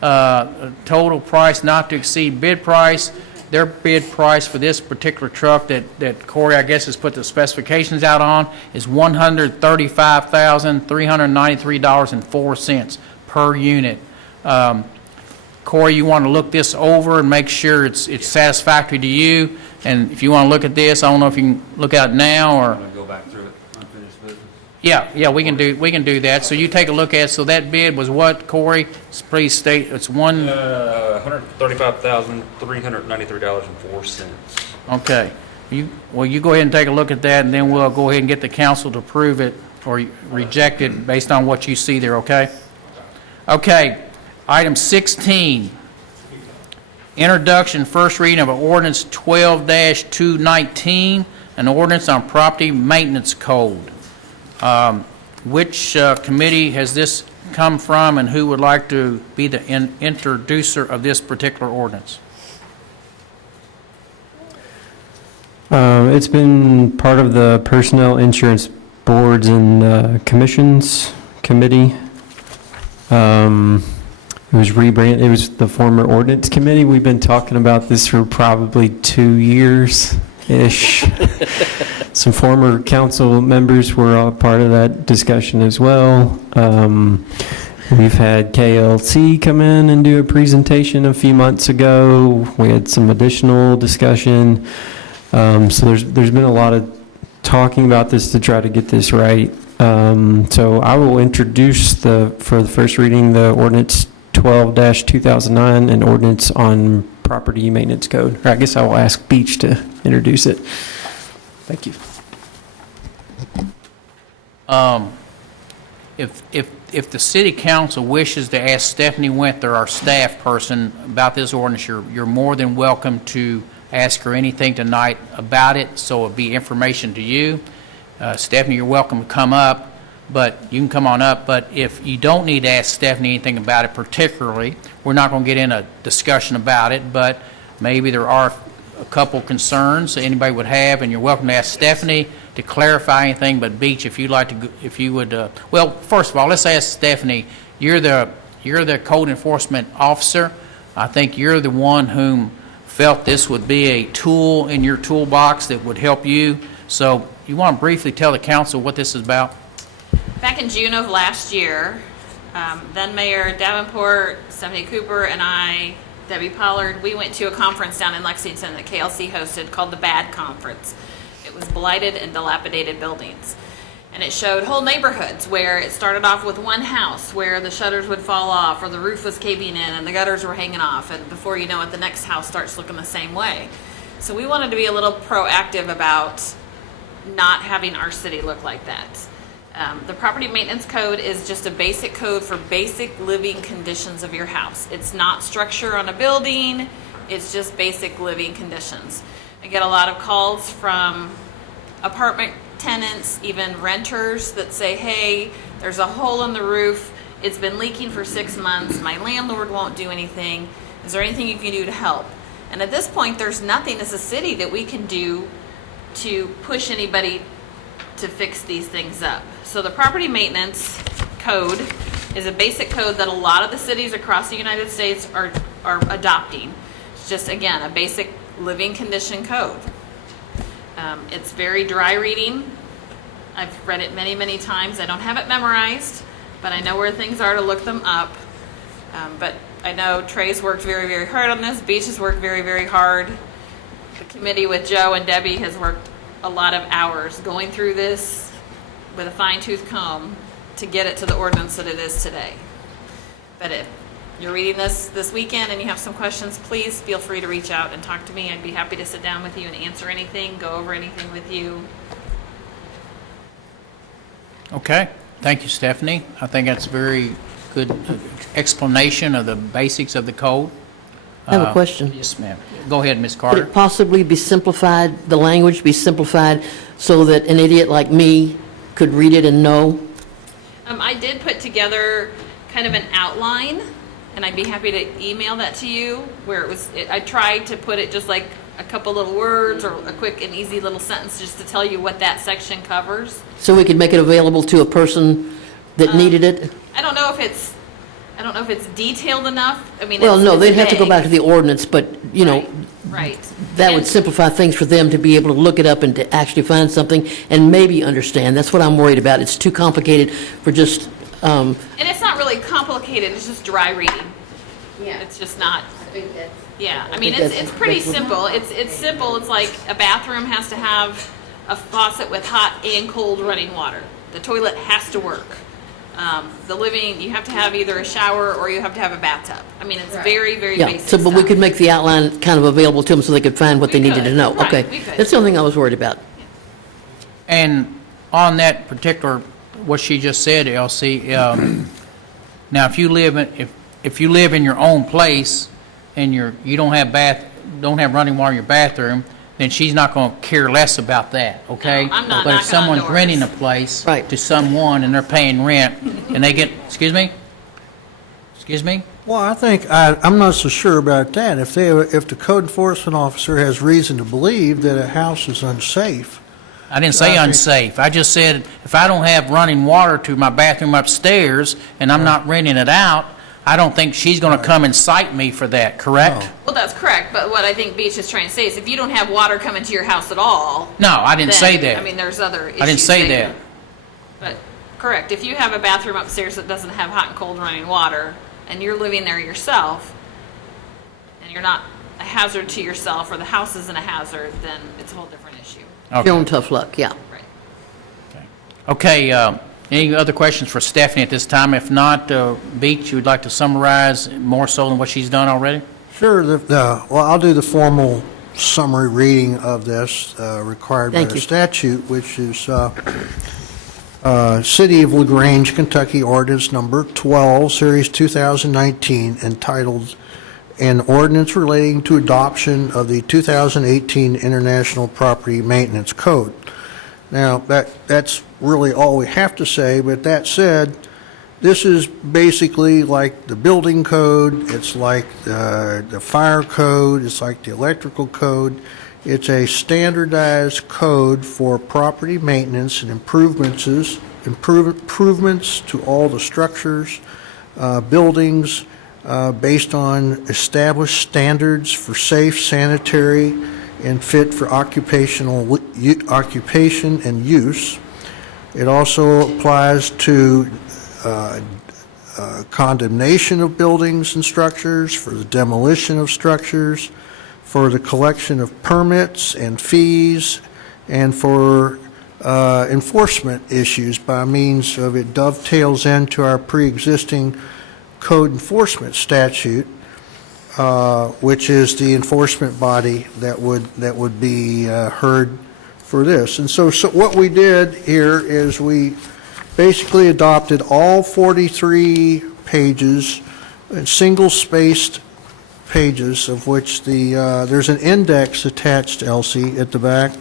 Total price not to exceed bid price. Their bid price for this particular truck that Corey, I guess, has put the specifications out on is $135,393.04 per unit. Corey, you want to look this over and make sure it's satisfactory to you. And if you want to look at this, I don't know if you can look at it now or. I'm going to go back through it, unfinished business. Yeah, we can do that. So you take a look at it. So that bid was what, Corey? Please state, it's one, $135,393.04. okay. You go ahead and take a look at that, and then we'll go ahead and get the council to approve it or reject it based on what you see there, okay? Okay, item 16, introduction, first reading of ordinance 12-219, an ordinance on property maintenance code. Which committee has this come from, and who would like to be the introducer of this particular ordinance? It's been part of the Personnel Insurance Boards and Commissions Committee. It was rebranded. It was the former Ordinance Committee. We've been talking about this for probably 2 years-ish. Some former council members were all part of that discussion as well. We've had KLC come in and do a presentation a few months ago. We had some additional discussion. So there's been a lot of talking about this to try to get this right. So I will introduce for the first reading, the ordinance 12-2009, an ordinance on property maintenance code. Or I guess I will ask Beach to introduce it. Thank you. If the city council wishes to ask Stephanie Winther, our staff person, about this ordinance, you're more than welcome to ask her anything tonight about it, so it'll be information to you. Stephanie, you're welcome to come up, but you can come on up. But if you don't need to ask Stephanie anything about it particularly, we're not going to get in a discussion about it, but maybe there are a couple concerns that anybody would have, and you're welcome to ask Stephanie to clarify anything. But Beach, if you'd like to, if you would, well, first of all, let's ask Stephanie. You're the code enforcement officer. I think you're the one whom felt this would be a tool in your toolbox that would help you. So you want to briefly tell the council what this is about? Back in June of last year, then Mayor Davenport, Stephanie Cooper, and I, Debbie Pollard, we went to a conference down in Lexington that KLC hosted called the BAD Conference. It was blighted and dilapidated buildings. And it showed whole neighborhoods where it started off with one house where the shutters would fall off or the roof was caving in and the gutters were hanging off. And before you know it, the next house starts looking the same way. So we wanted to be a little proactive about not having our city look like that. The property maintenance code is just a basic code for basic living conditions of your house. It's not structure on a building, it's just basic living conditions. I get a lot of calls from apartment tenants, even renters, that say, hey, there's a hole in the roof, it's been leaking for 6 months, my landlord won't do anything, is there anything you can do to help? And at this point, there's nothing as a city that we can do to push anybody to fix these things up. So the property maintenance code is a basic code that a lot of the cities across the United States are adopting. It's just, again, a basic living condition code. It's very dry reading. I've read it many, many times. I don't have it memorized, but I know where things are to look them up. But I know Trey's worked very, very hard on this. Beach has worked very, very hard. The committee with Joe and Debbie has worked a lot of hours going through this with a fine-tooth comb to get it to the ordinance that it is today. But if you're reading this weekend and you have some questions, please feel free to reach out and talk to me. I'd be happy to sit down with you and answer anything, go over anything with you. Okay. Thank you, Stephanie. I think that's a very good explanation of the basics of the code. I have a question. Yes, ma'am. Go ahead, Ms. Could Carter. it possibly be simplified, the language be simplified, so that an idiot like me could read it and know? I did put together kind of an outline, and I'd be happy to email that to you, where I tried to put it just like a couple little words or a quick and easy little sentence just to tell you what that section covers. So we could make it available to a person that needed it? I don't know if it's detailed enough. I mean, Well, no, it's they'd have to go vague. back to the ordinance, but, you know, Right. that would simplify things for them to be able to look it up and to actually find something and maybe understand. That's what I'm worried about. It's too complicated for just, And it's not really complicated, it's just dry reading. Yeah. It's just not. Yeah, I mean, it's pretty simple. It's simple. It's like a bathroom has to have a faucet with hot and cold running water. The toilet has to work. The living, you have to have either a shower or you have to have a bathtub. I mean, it's very, very Yeah, basic so, but we stuff. could make the outline kind of available to them so they could find what they needed to could. know. Right, Okay. we could. That's the only thing I was worried about. And on that particular, what she just said, Elsie, now if you live in your own place and you don't have running water in your bathroom, then she's not going to care less about that, okay? No, I'm not But if knocking on someone's doors. renting a place Right. to someone and they're paying rent and they get, excuse me? Well, I think, I'm not so sure about that. If the code enforcement officer has reason to believe that a house is unsafe, I didn't say I think- unsafe. I just said if I don't have running water to my bathroom upstairs and I'm not renting it out, I don't think she's going to come and cite me for that, correct? No. Well, that's correct, but what I think Beach is trying to say is if you don't have water coming to your house at all. No, I didn't say then, that. I mean, there's other issues I didn't say there. that. But, correct, if you have a bathroom upstairs that doesn't have hot and cold running water, and you're living there yourself, and you're not a hazard to yourself, or the house isn't a hazard, then it's a whole different issue. Your own tough luck, yeah. Right. Okay, any other questions for Stephanie at this time? If not, Beach, you would like to summarize more so than what she's done already? sure, well, I'll do the formal summary reading of this required by Thank the you. statute, which is City of LaGrange, Kentucky Ordinance Number 12, Series 2019, entitled An Ordinance Relating to Adoption of the 2018 International Property Maintenance Code. Now, that's really all we have to say, but that said, this is basically like the building code, it's like the fire code, it's like the electrical code. It's a standardized code for property maintenance and improvements to all the structures, buildings, based on established standards for safe, sanitary, and fit for occupation and use. It also applies to condemnation of buildings and structures, for the demolition of structures, for the collection of permits and fees, and for enforcement issues by means of it dovetails into our pre-existing code enforcement statute, which is the enforcement body that would be heard for this. And so what we did here is we basically adopted all 43 pages, single-spaced pages, of which there's an index attached, Elsie, at the back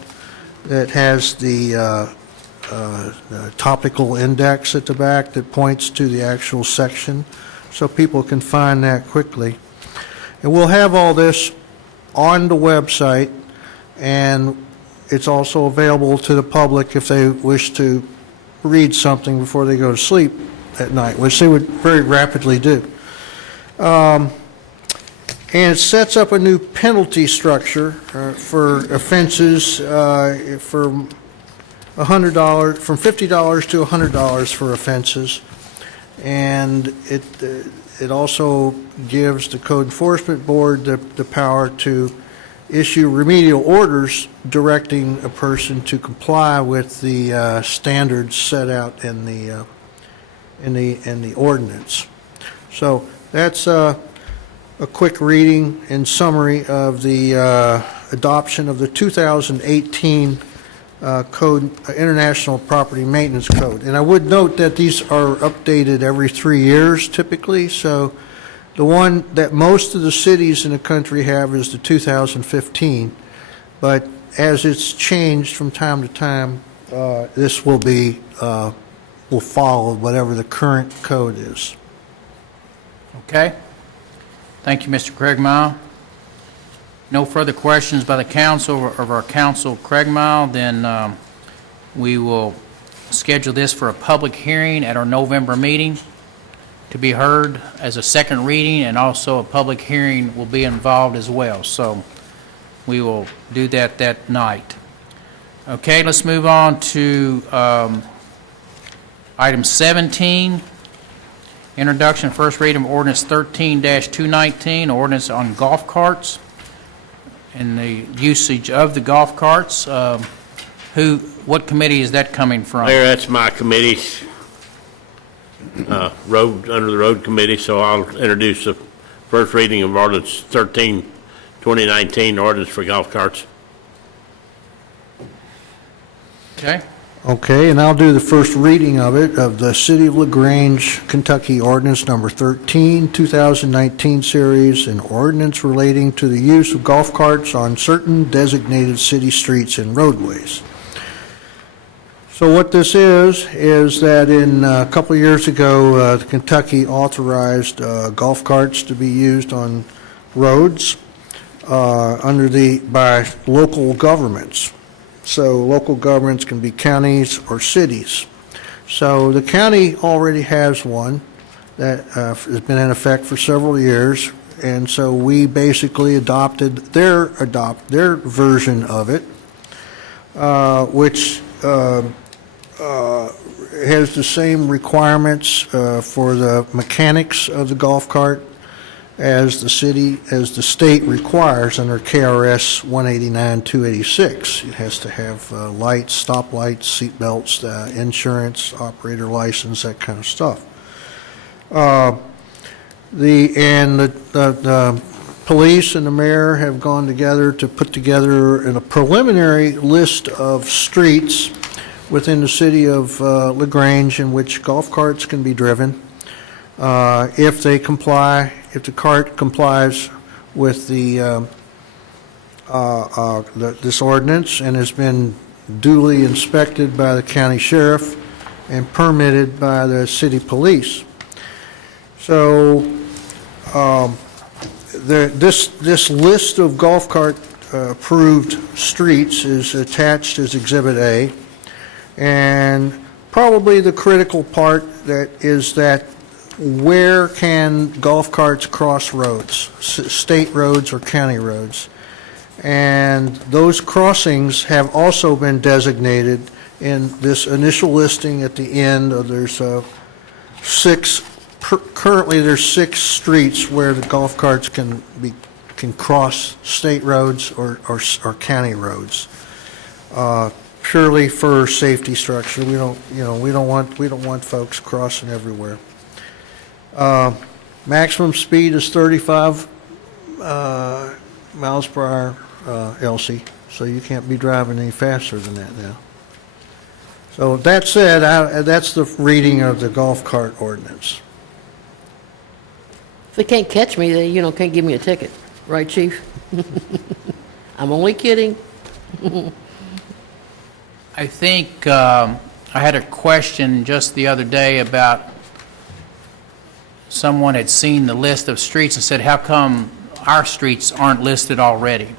that has the topical index at the back that points to the actual section, so people can find that quickly. And we'll have all this on the website, and it's also available to the public if they wish to read something before they go to sleep at night, which they would very rapidly do. And it sets up a new penalty structure for offenses from $100, from $50 to $100 for offenses. And it also gives the Code Enforcement Board the power to issue remedial orders directing a person to comply with the standards set out in the ordinance. So that's a quick reading and summary of the adoption of the 2018 International Property Maintenance Code. And I would note that these are updated every 3 years typically, so the one that most of the cities in the country have is the 2015, but as it's changed from time to time, this will follow whatever the current code is. Okay. Thank you, Mr. Craigmile. No further questions by the council of our council, Craigmile, then we will schedule this for a public hearing at our November meeting to be heard as a second reading, and also a public hearing will be involved as well. So we will do that night. Okay, let's move on to item 17. Introduction, first reading of ordinance 13-219, ordinance on golf carts and the usage of the golf carts. What committee is that coming from? Mayor, that's my committee, under the road committee, so I'll introduce the first reading of ordinance 13, 2019, ordinance for golf carts. Okay. Okay, and I'll do the first reading of it, of the City of LaGrange, Kentucky ordinance number 13, 2019 series, an ordinance relating to the use of golf carts on certain designated city streets and roadways. So what this is that in a couple of years ago, Kentucky authorized golf carts to be used on roads by local governments. So local governments can be counties or cities. So the county already has one that has been in effect for several years, and so we basically adopted their version of it, which has the same requirements for the mechanics of the golf cart as the state requires under KRS 189-286. It has to have lights, stop lights, seat belts, insurance, operator license, that kind of stuff. The police and the mayor have gone together to put together a preliminary list of streets within the city of LaGrange in which golf carts can be driven. If the cart complies with this ordinance and has been duly inspected by the county sheriff and permitted by the city police. So this list of golf cart approved streets is attached as Exhibit A, and probably the critical part is that where can golf carts cross roads, state roads or county roads? And those crossings have also been designated in this initial listing at the end. Currently there's 6 streets where the golf carts can cross state roads or county roads. Purely for safety structure. We don't want folks crossing everywhere. Maximum speed is 35 miles per hour, Elsie, so you can't be driving any faster than that now. So that said, that's the reading of the golf cart ordinance. If they can't catch me, they, can't give me a ticket. Right, Chief? I'm only kidding. I think I had a question just the other day about someone had seen the list of streets and said, how come our streets aren't listed already?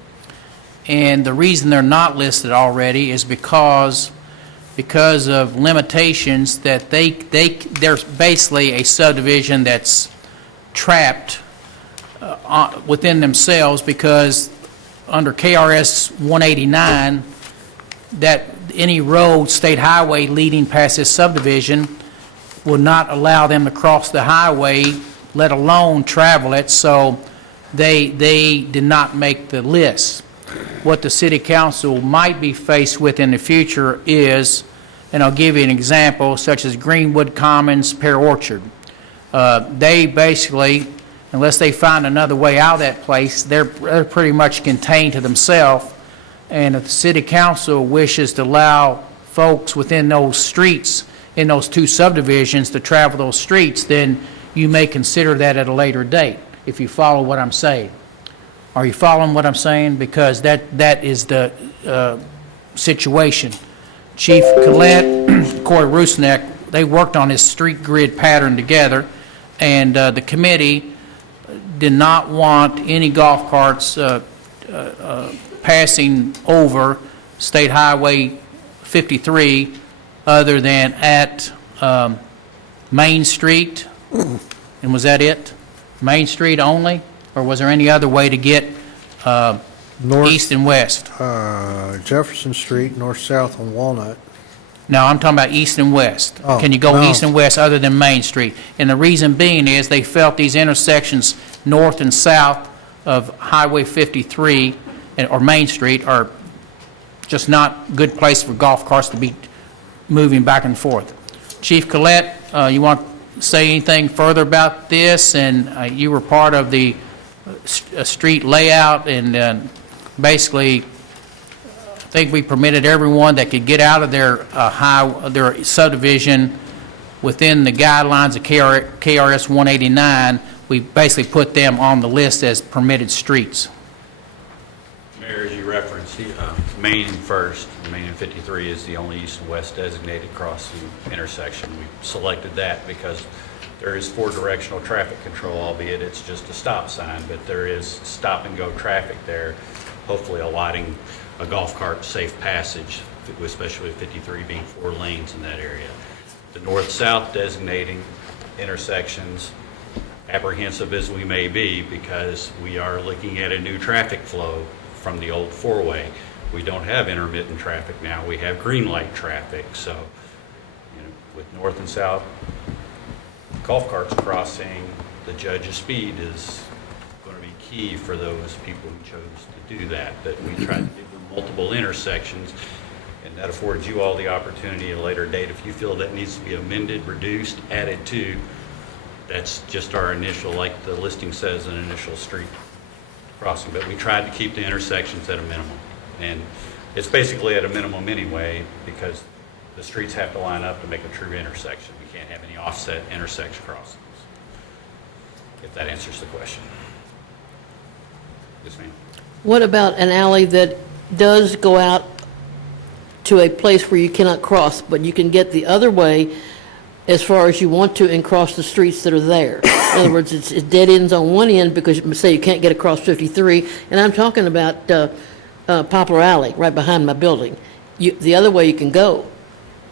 And the reason they're not listed already is because of limitations that there's basically a subdivision that's trapped within themselves, because under KRS 189, that any road, state highway leading past this subdivision will not allow them to cross the highway, let alone travel it, so they did not make the list. What the city council might be faced with in the future is, and I'll give you an example, such as Greenwood Commons, Pear Orchard. They basically, unless they find another way out of that place, they're pretty much contained to themselves. And if the city council wishes to allow folks within those streets, in those 2 subdivisions, to travel those streets, then you may consider that at a later date, if you follow what I'm saying. Are you following what I'm saying? Because that is the situation. Chief Collette, Corey Rusnak, they worked on this street grid pattern together, and the committee did not want any golf carts passing over State Highway 53 other than at Main Street. And was that it? Main Street only? Or was there any other way to get east and west? Jefferson Street, north-south on Walnut. No, I'm talking about east and west. Oh, Can you go no. east and west other than Main Street? And the reason being is they felt these intersections north and south of Highway 53 or Main Street are just not a good place for golf carts to be moving back and forth. Chief Collette, you want to say anything further about this? And you were part of the street layout, and basically, I think we permitted everyone that could get out of their their subdivision within the guidelines of KRS 189. We basically put them on the list as permitted streets. Mayor, as you referenced, Main and First, Main and 53 is the only east and west designated crossing intersection. We selected that because there is four-directional traffic control, albeit it's just a stop sign, but there is stop-and-go traffic there, hopefully allotting a golf cart safe passage, especially with 53 being 4 lanes in that area. The north-south designating intersections, apprehensive as we may be, because we are looking at a new traffic flow from the old four-way. We don't have intermittent traffic now. We have green light traffic. So, with north and south golf carts crossing, the judge's speed is going to be key for those people who chose to do that. But we tried to do multiple intersections, and that affords you all the opportunity at a later date. If you feel that needs to be amended, reduced, added to, that's just our initial, like the listing says, an initial street crossing. But we tried to keep the intersections at a minimum. And it's basically at a minimum anyway, because the streets have to line up to make a true intersection. We can't have any offset intersection crossings, if that answers the question. Yes, ma'am. What about an alley that does go out to a place where you cannot cross, but you can get the other way as far as you want to and cross the streets that are there? In other words, it's dead ends on one end because you say you can't get across 53, and I'm talking about Poplar Alley, right behind my building. The other way you can go,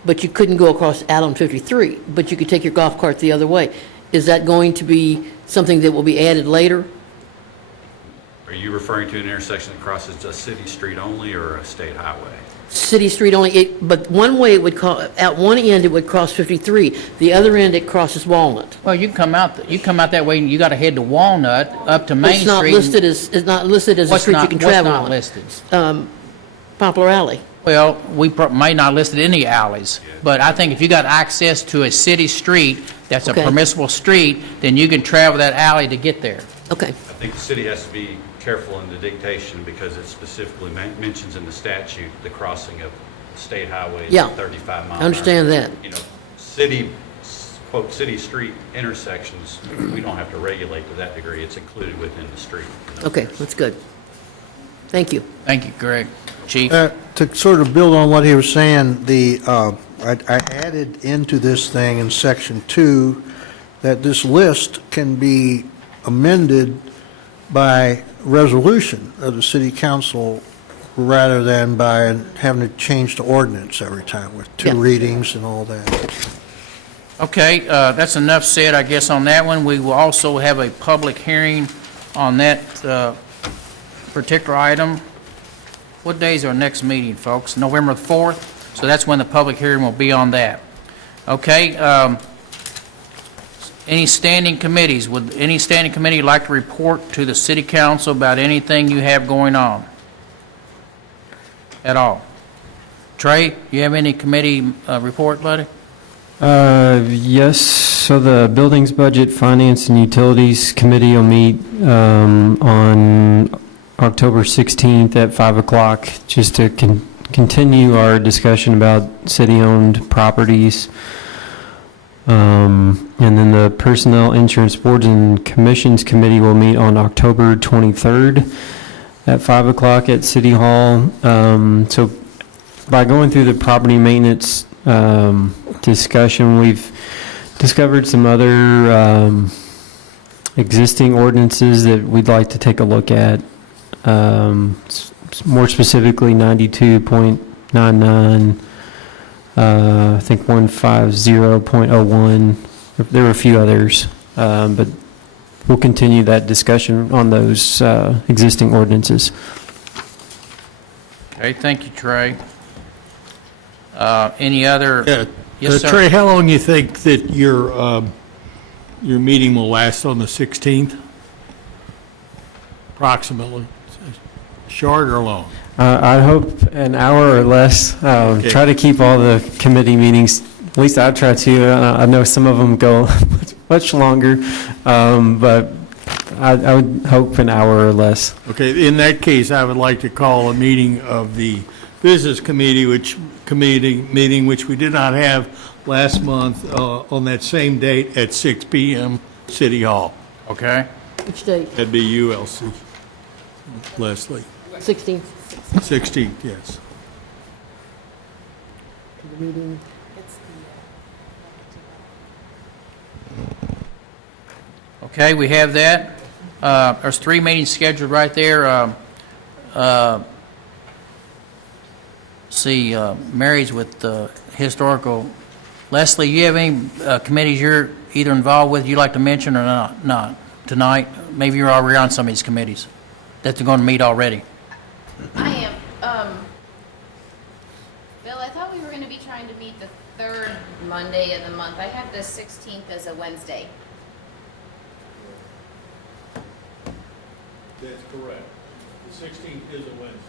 but you couldn't go across out on 53, but you could take your golf cart the other way. Is that going to be something that will be added later? Are you referring to an intersection that crosses a city street only or a state highway? City street only, but one way it would at one end it would cross 53, the other end it crosses Walnut. Well, you come out that way, and you got to head to Walnut up to Main Street. It's not listed as a street you can travel on. What's not listed? Poplar Alley. Well, we may not listed any alleys, but I think if you got access to a city street that's a Okay. permissible street, then you can travel that alley to get there. Okay. I think the city has to be careful in the dictation because it specifically mentions in the statute the crossing of state highways Yeah. at 35 miles. I understand that. City, quote, city street intersections, we don't have to regulate to that degree. It's included within the street. Okay, that's good. Thank you. Thank you, Greg. Chief? To sort of build on what he was saying, I added into this thing in Section 2 that this list can be amended by resolution of the city council rather than by having to change the ordinance every time with two readings and all that. Okay, that's enough said, I guess, on that one. We will also have a public hearing on that particular item. What day is our next meeting, folks? November 4th? So that's when the public hearing will be on that. Okay, any standing committees? Would any standing committee like to report to the city council about anything you have going on? At all? Trey, you have any committee report, buddy? Yes, so the Buildings, Budget, Finance, and Utilities Committee will meet on October 16th at 5 o'clock, just to continue our discussion about city-owned properties. And then the Personnel, Insurance Boards, and Commissions Committee will meet on October 23rd at 5 o'clock at City Hall. So by going through the property maintenance discussion, we've discovered some other existing ordinances that we'd like to take a look at. More specifically 92.99, I think 150.01. There were a few others, but we'll continue that discussion on those existing ordinances. Okay, thank you, Trey. Any other? Yes, sir. Trey, how long do you think that your meeting will last on the 16th? Approximately. short or long? I hope an hour or less. Okay. Try to keep all the committee meetings, at least I try to. I know some of them go much longer, but I would hope an hour or less. Okay, in that case, I would like to call a meeting of the Business Committee, which we did not have last month, on that same date at 6 p.m. City Hall. Okay? Which date? That'd be ULC. Leslie. 16th. 16th, yes. The meeting. Okay, we have that. There's 3 meetings scheduled right there. Mary's with the historical. Leslie, you have any committees you're either involved with you'd like to mention or not tonight? Maybe you're already on some of these committees that they're going to meet already. I am. Bill, I thought we were going to be trying to meet the third Monday of the month. I have the 16th as a Wednesday. That's correct. The 16th is a Wednesday.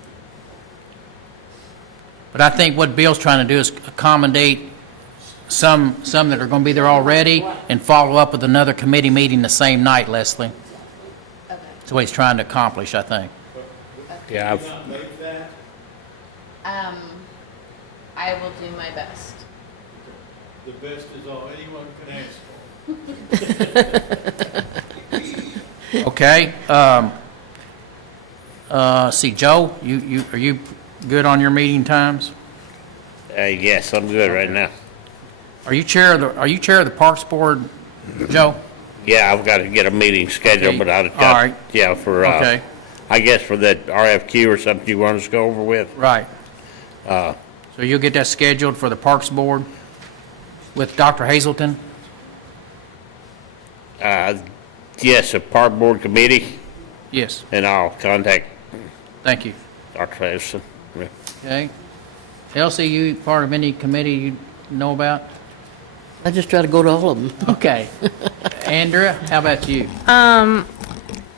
But I think what Bill's trying to do is accommodate some that are going to be there already and follow up with another committee meeting the same night, Leslie. Okay. That's what he's trying to accomplish, I think. Yeah, Did not make that? I will do my best. The best is all anyone can ask for. Okay. See, Joe, are you good on your meeting times? Yes, I'm good right now. Are you chair of the Parks Board, Joe? Yeah, I've got to get a meeting scheduled, Okay. but I've All got, right. yeah, for, Okay. I guess for that RFQ or something you want us to go over with. Right. So you'll get that scheduled for the Parks Board with Dr. Hazelton? Yes, a park board committee, Yes. and I'll contact Thank you. Dr. Harrison. Okay. Elsie, you part of any committee you know about? I just try to go to all of them. Okay. Andrea, how about you?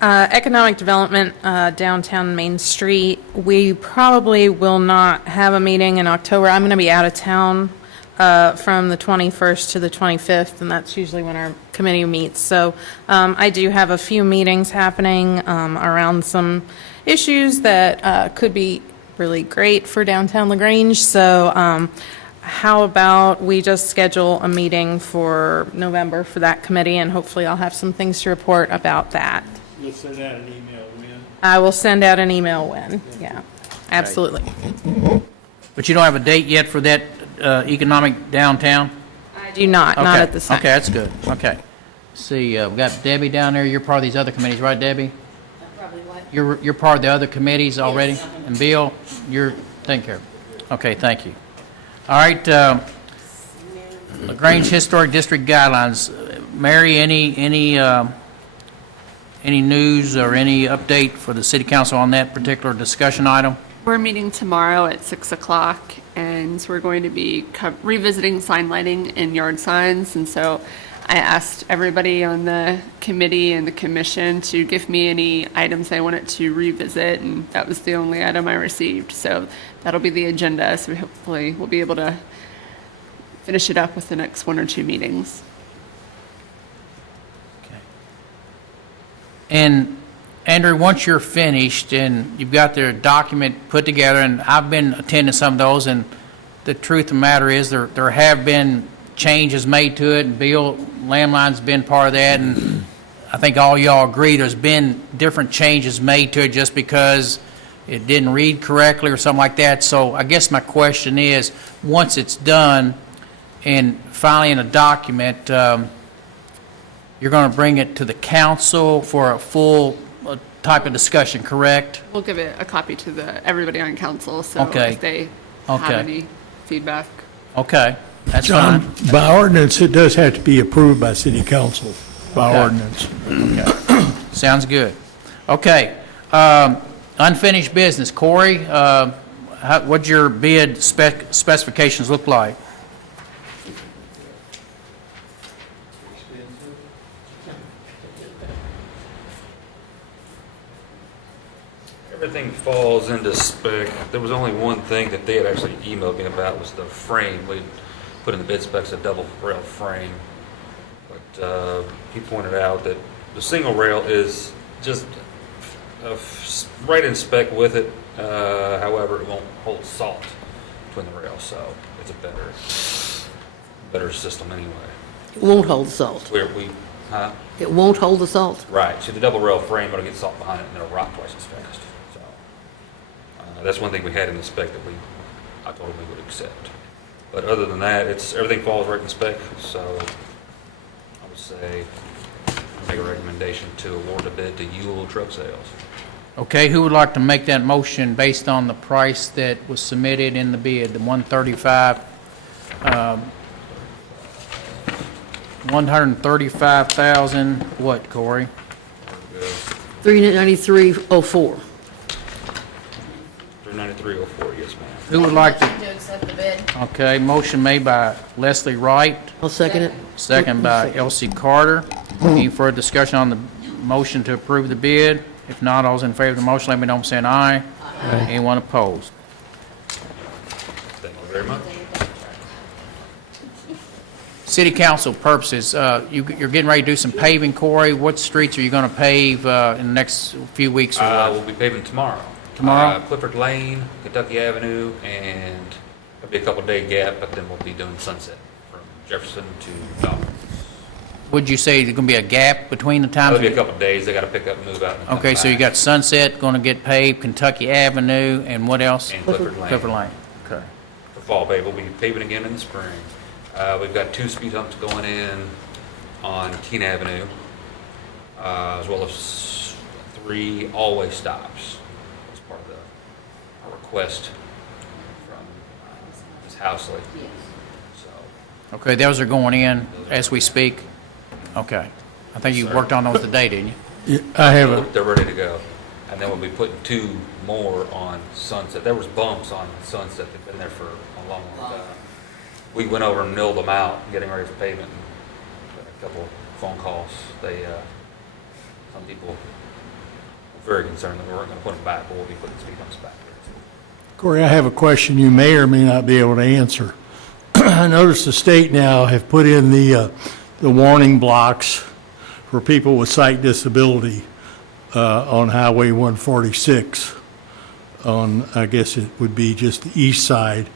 Economic development, downtown Main Street. We probably will not have a meeting in October. I'm going to be out of town from the 21st to the 25th, and that's usually when our committee meets. So I do have a few meetings happening around some issues that could be really great for downtown LaGrange. So how about we just schedule a meeting for November for that committee, and hopefully I'll have some things to report about that. You'll send out an email when? I will send out an email when, yeah, absolutely. But you don't have a date yet for that economic downtown? I do not Okay. at this time. Okay, that's good. Okay. See, we've got Debbie down there. You're part of these other committees, right, Debbie? Probably what? You're part of the other committees already? And Bill, you're taking care of it? Okay, thank you. All right, LaGrange Historic District Guidelines. Mary, any news or any update for the city council on that particular discussion item? We're meeting tomorrow at 6 o'clock, and we're going to be revisiting sign lighting and yard signs. And so I asked everybody on the committee and the commission to give me any items they wanted to revisit, and that was the only item I received. So that'll be the agenda, so hopefully we'll be able to finish it up with the next 1 or 2 meetings. And Andrew, once you're finished and you've got their document put together, and I've been attending some of those, and the truth of the matter is there have been changes made to it, and Bill Landline's been part of that, and I think all y'all agree there's been different changes made to it just because it didn't read correctly or something like that. So I guess my question is, once it's done and finally in a document, you're going to bring it to the council for a full type of discussion, correct? We'll give it a copy to everybody on council, so Okay. if they have Okay. any feedback. Okay, that's John, fine. by ordinance, it does have to be approved by city council, by Okay. ordinance. Sounds good. Okay, unfinished business. Corey, what'd your bid specifications look like? Everything falls into spec. There was only one thing that they had actually emailed me about was the frame. We put in the bid specs a double rail frame. But he pointed out that the single rail is just right in spec with it. However, it won't hold salt between the rails, so it's a better system anyway. It won't hold the salt. It won't hold the salt. Right. So the double rail frame, it'll get salt behind it and it'll rot twice as fast. So that's one thing we had in the spec that I told them we would accept. But other than that, everything falls right in the spec. So I would say make a recommendation to award the bid to Ewell Truck Sales. Okay, who would like to make that motion based on the price that was submitted in the bid, the 135, 135,000, what, Corey? $393.04. $393.04, yes, ma'am. Who would like to, To accept the bid. okay, motion made by Leslie Wright, I'll second it. second by Elsie Carter. Any further discussion on the motion to approve the bid? If not, all those in favor of the motion, let me know by saying aye. Anyone opposed? Thank you very much. City council purposes, you're getting ready to do some paving, Corey. What streets are you going to pave in the next few weeks or what? We'll be paving tomorrow. Tomorrow? Clifford Lane, Kentucky Avenue, and there'll be a couple-day gap, but then we'll be doing Sunset from Jefferson to Dawkins. Would you say there's going to be a gap between the times? There'll be a couple of days. They got to pick up and move out. And come Okay, so you back. got Sunset going to get paved, Kentucky Avenue, and what else? And Clifford Lane. Clifford Lane, okay. For fall pave, we'll be paving again in the spring. We've got 2 speed humps going in on Keene Avenue, as well as 3 all-way stops. As part of our request from Ms. Housley. So, Okay, those are going in as we speak? Okay. I think you worked on those today, didn't you? I haven't. they're ready to go. And then we'll be putting 2 more on Sunset. There was bumps on Sunset that've been there for a long time. We went over and milled them out, getting ready for pavement, and got a couple phone calls. Some people were very concerned that we weren't going to put them back, but we'll be putting speed bumps back there. Corey, I have a question you may or may not be able to answer. I noticed the state now have put in the warning blocks for people with sight disability on Highway 146 on, I guess it would be just the east side.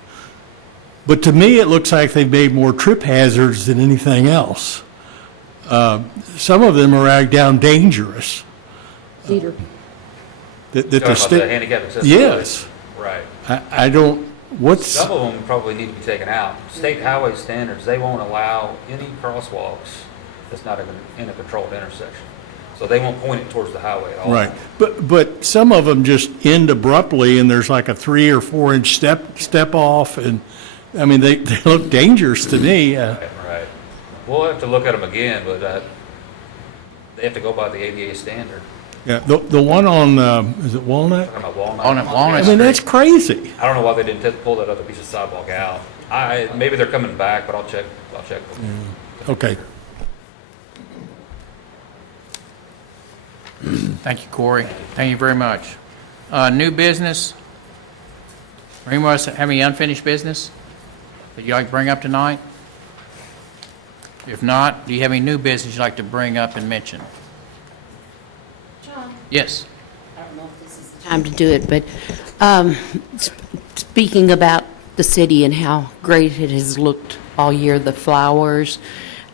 But to me, it looks like they've made more trip hazards than anything else. Some of them are right down dangerous. Cedar. That Talking the about state. the handicap accessibility? Yes. Right. I don't, what's, Some of them probably need to be taken out. State highway standards, they won't allow any crosswalks that's not in a controlled intersection. So they won't point it towards the highway at all. right. But some of them just end abruptly and there's like a 3 or 4 inch step off and, I mean, they look dangerous to me. Right. We'll have to look at them again, but they have to go by the ADA standard. Yeah, the one on, is it Walnut? Talking about Walnut. On Walnut I mean, that's crazy. I don't know why they didn't pull that other piece of sidewalk out. Maybe they're coming back, but I'll check. Okay. Thank you, Corey. Thank you very much. New business? Anyone else have any unfinished business that you'd like to bring up tonight? If not, do you have any new business you'd like to bring up and mention? John? Yes. I don't know if this is the time to do it, but speaking about the city and how great it has looked all year, the flowers,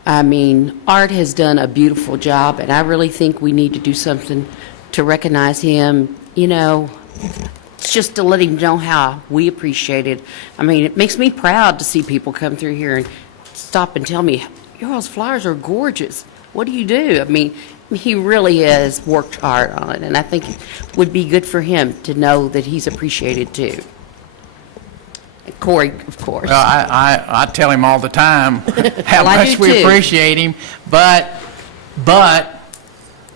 I mean, Art has done a beautiful job, and I really think we need to do something to recognize him, you know, just to let him know how we appreciate it. I mean, it makes me proud to see people come through here and stop and tell me, your all's flowers are gorgeous. What do you do? I mean, he really has worked hard on it, and I think it would be good for him to know that he's appreciated too. And Corey, of course. Well, I tell him all the time how Well, I much do we too. appreciate him, but I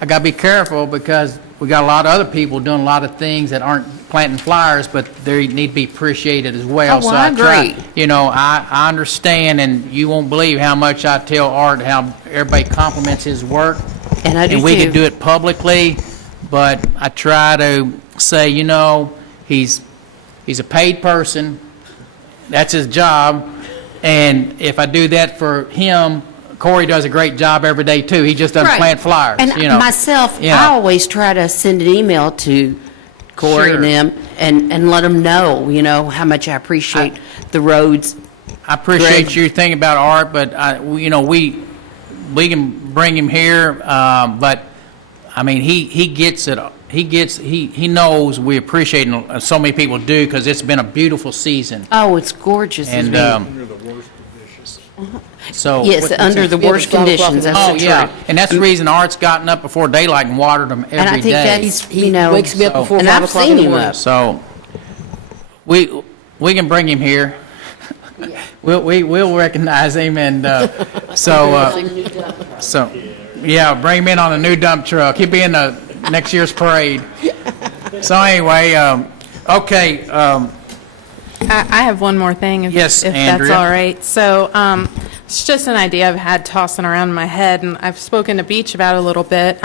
got to be careful because we got a lot of other people doing a lot of things that aren't planting flowers, but they need to be appreciated as well. Oh, well, I agree. You know, I understand, and you won't believe how much I tell Art how everybody compliments his work. And I do And we too. can do it publicly, but I try to say, you know, he's a paid person, that's his job, and if I do that for him, Corey does a great job every day too. He just doesn't Right. plant flyers, And you know. myself, You know. I always try to send an email to Corey Sure. and them and let them know, you know, how much I appreciate the roads. I appreciate Greg. your thing about Art, but you know, we can bring him here, but I mean, he gets it. He knows we appreciate it, and so many people do, because it's been a beautiful season. Oh, it's gorgeous. And so Yes, under the worst conditions, that's Oh the yeah, truth. and that's the reason Art's gotten up before daylight and watered them every day. And I think that's, you know. wakes me up before and 5 I've o'clock seen in the him morning. up. So we can bring him here. We'll recognize him, and so yeah, bring him in on a new dump truck. He'll be in the next year's parade. So anyway, okay. I have one more thing, if Yes, that's Andrea. all right. So it's just an idea I've had tossing around in my head, and I've spoken to Beach about it a little bit.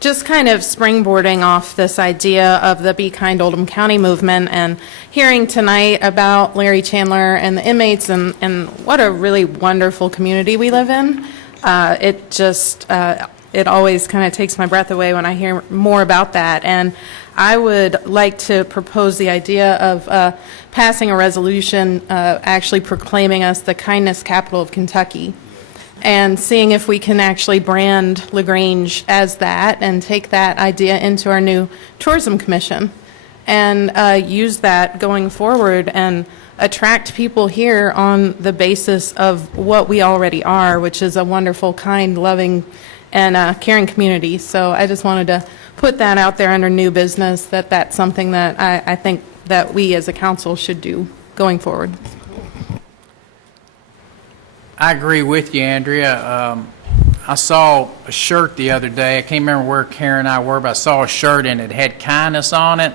Just kind of springboarding off this idea of the Be Kind Oldham County movement, and hearing tonight about Larry Chandler and the inmates, and what a really wonderful community we live in. It just, it always kind of takes my breath away when I hear more about that. And I would like to propose the idea of passing a resolution actually proclaiming us the kindness capital of Kentucky, and seeing if we can actually brand LaGrange as that and take that idea into our new tourism commission and use that going forward and attract people here on the basis of what we already are, which is a wonderful, kind, loving, and caring community. So I just wanted to put that out there under new business, that's something that I think that we as a council should do going forward. I agree with you, Andrea. I saw a shirt the other day. I can't remember where Karen and I were, but I saw a shirt and it had kindness on it.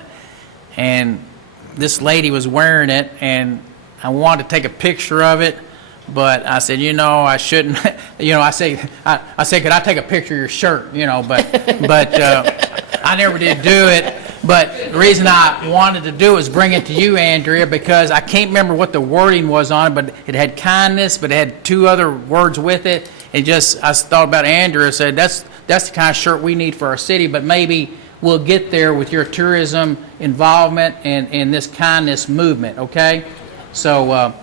And this lady was wearing it, and I wanted to take a picture of it, but I said, you know, I shouldn't. You know, I said, could I take a picture of your shirt? You know, but I never did do it. But the reason I wanted to do it was bring it to you, Andrea, because I can't remember what the wording was on it, but it had kindness, but it had two other words with it. And just, I thought about Andrea, said, that's the kind of shirt we need for our city, but maybe we'll get there with your tourism involvement and this kindness movement, okay? So,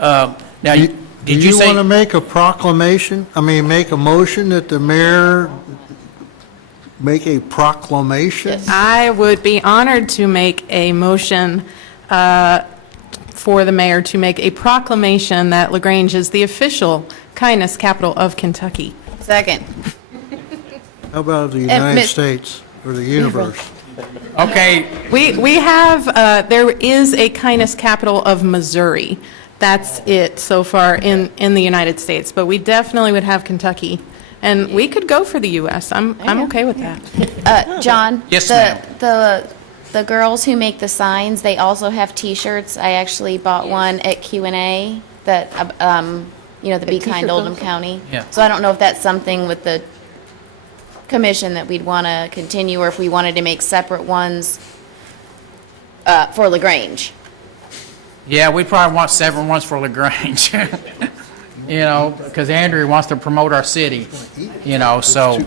now, did you say? want to make a proclamation? I mean, make a motion that the mayor make a proclamation? I would be honored to make a motion for the mayor to make a proclamation that LaGrange is the official kindness capital of Kentucky. Second. How about the United States or the universe? Okay, We have, there is a kindness capital of Missouri. That's it so far in the United States, but we definitely would have Kentucky. And we could go for the U.S. I'm okay with that. John? Yes, ma'am. The girls who make the signs, they also have T-shirts. I actually bought one at Q&A that, you know, the Be Kind Oldham County. Yeah. So I don't know if that's something with the commission that we'd want to continue, or if we wanted to make separate ones for LaGrange. Yeah, we probably want several ones for LaGrange. You know, because Andrea wants to promote our city, you know, so,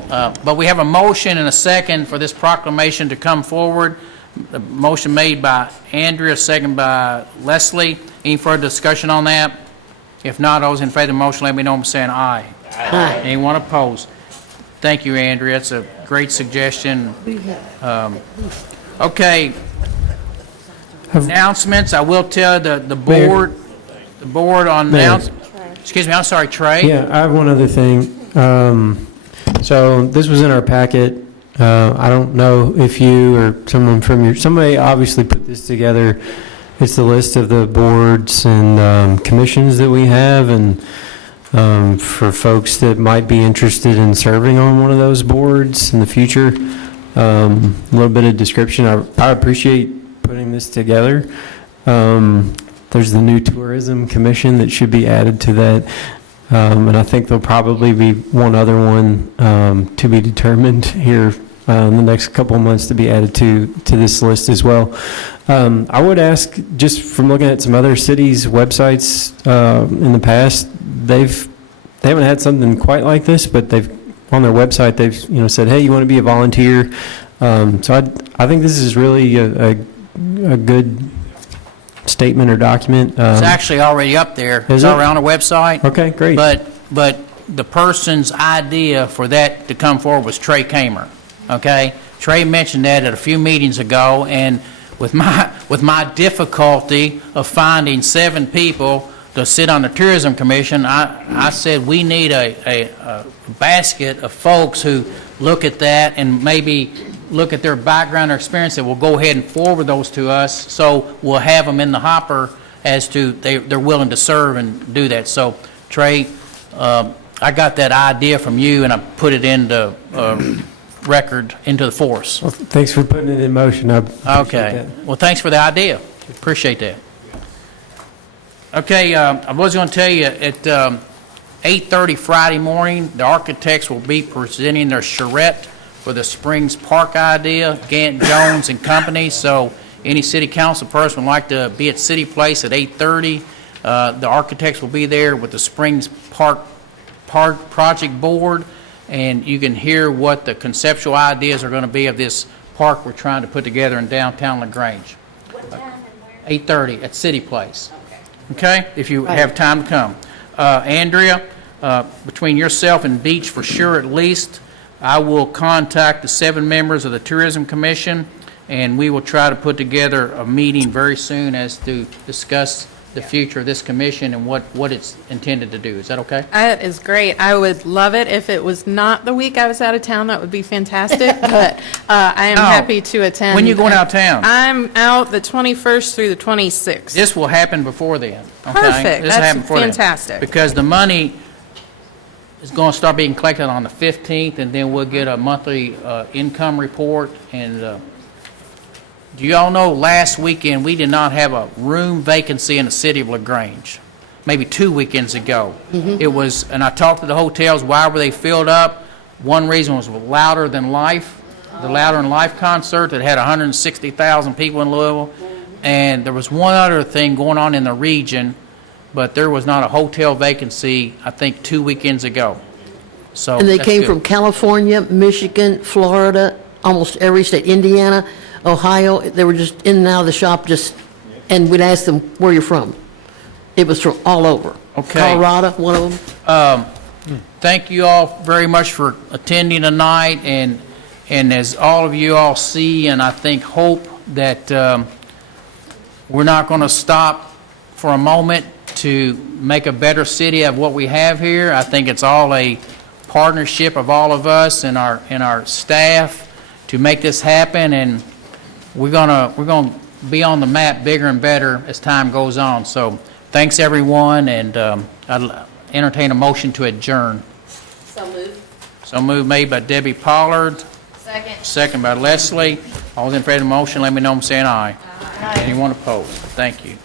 but we have a motion and a second for this proclamation to come forward. The motion made by Andrea, second by Leslie. Any further discussion on that? If not, those in favor of the motion, let me know by saying aye. Aye. Anyone opposed? Thank you, Andrea. It's a great suggestion. Okay. Announcements, I will tell the board, on Mayor. announcements. Excuse me, I'm sorry, Trey? Yeah, I have one other thing. So this was in our packet. I don't know if you or someone from somebody obviously put this together. It's the list of the boards and commissions that we have, and for folks that might be interested in serving on one of those boards in the future. A little bit of description. I appreciate putting this together. There's the new tourism commission that should be added to that. And I think there'll probably be one other one to be determined here in the next couple of months to be added to this list as well. I would ask, just from looking at some other cities' websites in the past, they haven't had something quite like this, but they've on their website they've said, hey, you want to be a volunteer? So I think this is really a good statement or document. It's actually already up there. Is It's it? already on our website. Okay, great. But the person's idea for that to come forward was Trey Kamer, okay? Trey mentioned that at a few meetings ago, and with my difficulty of finding 7 people to sit on the Tourism Commission, I said we need a basket of folks who look at that and maybe look at their background or experience that will go ahead and forward those to us, so we'll have them in the hopper as to they're willing to serve and do that. So, Trey, I got that idea from you, and I put it into record, into the force. Well, thanks for putting it in motion. I appreciate Okay. that. Well, thanks for the idea. Appreciate that. Okay, I was going to tell you, at 8:30 Friday morning, the architects will be presenting their charrette for the Springs Park idea, Gant Jones and Company. So any city council person would like to be at City Place at 8:30. The architects will be there with the Springs Park Project Board, and you can hear what the conceptual ideas are going to be of this park we're trying to put together in downtown LaGrange. What time and where? 8:30 at City Place. Okay, if you have time to come. Andrea, between yourself and Beach for sure at least, I will contact the 7 members of the Tourism Commission, and we will try to put together a meeting very soon as to discuss the future of this commission and what it's intended to do. Is that okay? That is great. I would love it if it was not the week I was out of town. That would be fantastic. But I am No. happy to attend. When you going out of town? I'm out the 21st through the 26th. This will happen before then. Okay? Perfect. This will That's happen before then. fantastic. Because the money is going to start being collected on the 15th, and then we'll get a monthly income report. And do you all know last weekend we did not have a room vacancy in the city of LaGrange? Maybe 2 weekends ago. It was, and I talked to the hotels, why were they filled up? One reason was Louder Than Life, the Louder Than Life concert that had 160,000 people in Louisville. And there was one other thing going on in the region, but there was not a hotel vacancy, I think, 2 weekends ago. So And they that's came good. from California, Michigan, Florida, almost every state, Indiana, Ohio. They were just in and out of the shop and we'd ask them, where you're from. It was from all over. Okay. Colorado, one of them. Thank you all very much for attending tonight, and as all of you all see, and I think hope that we're not going to stop for a moment to make a better city of what we have here. I think it's all a partnership of all of us and our staff to make this happen, and we're gonna be on the map bigger and better as time goes on. So thanks everyone, and I'd entertain a motion to adjourn. So moved. So moved made by Debbie Pollard, Second. second by Leslie. All those in favor of the motion, let me know I'm saying aye. Aye. Anyone opposed? Thank you.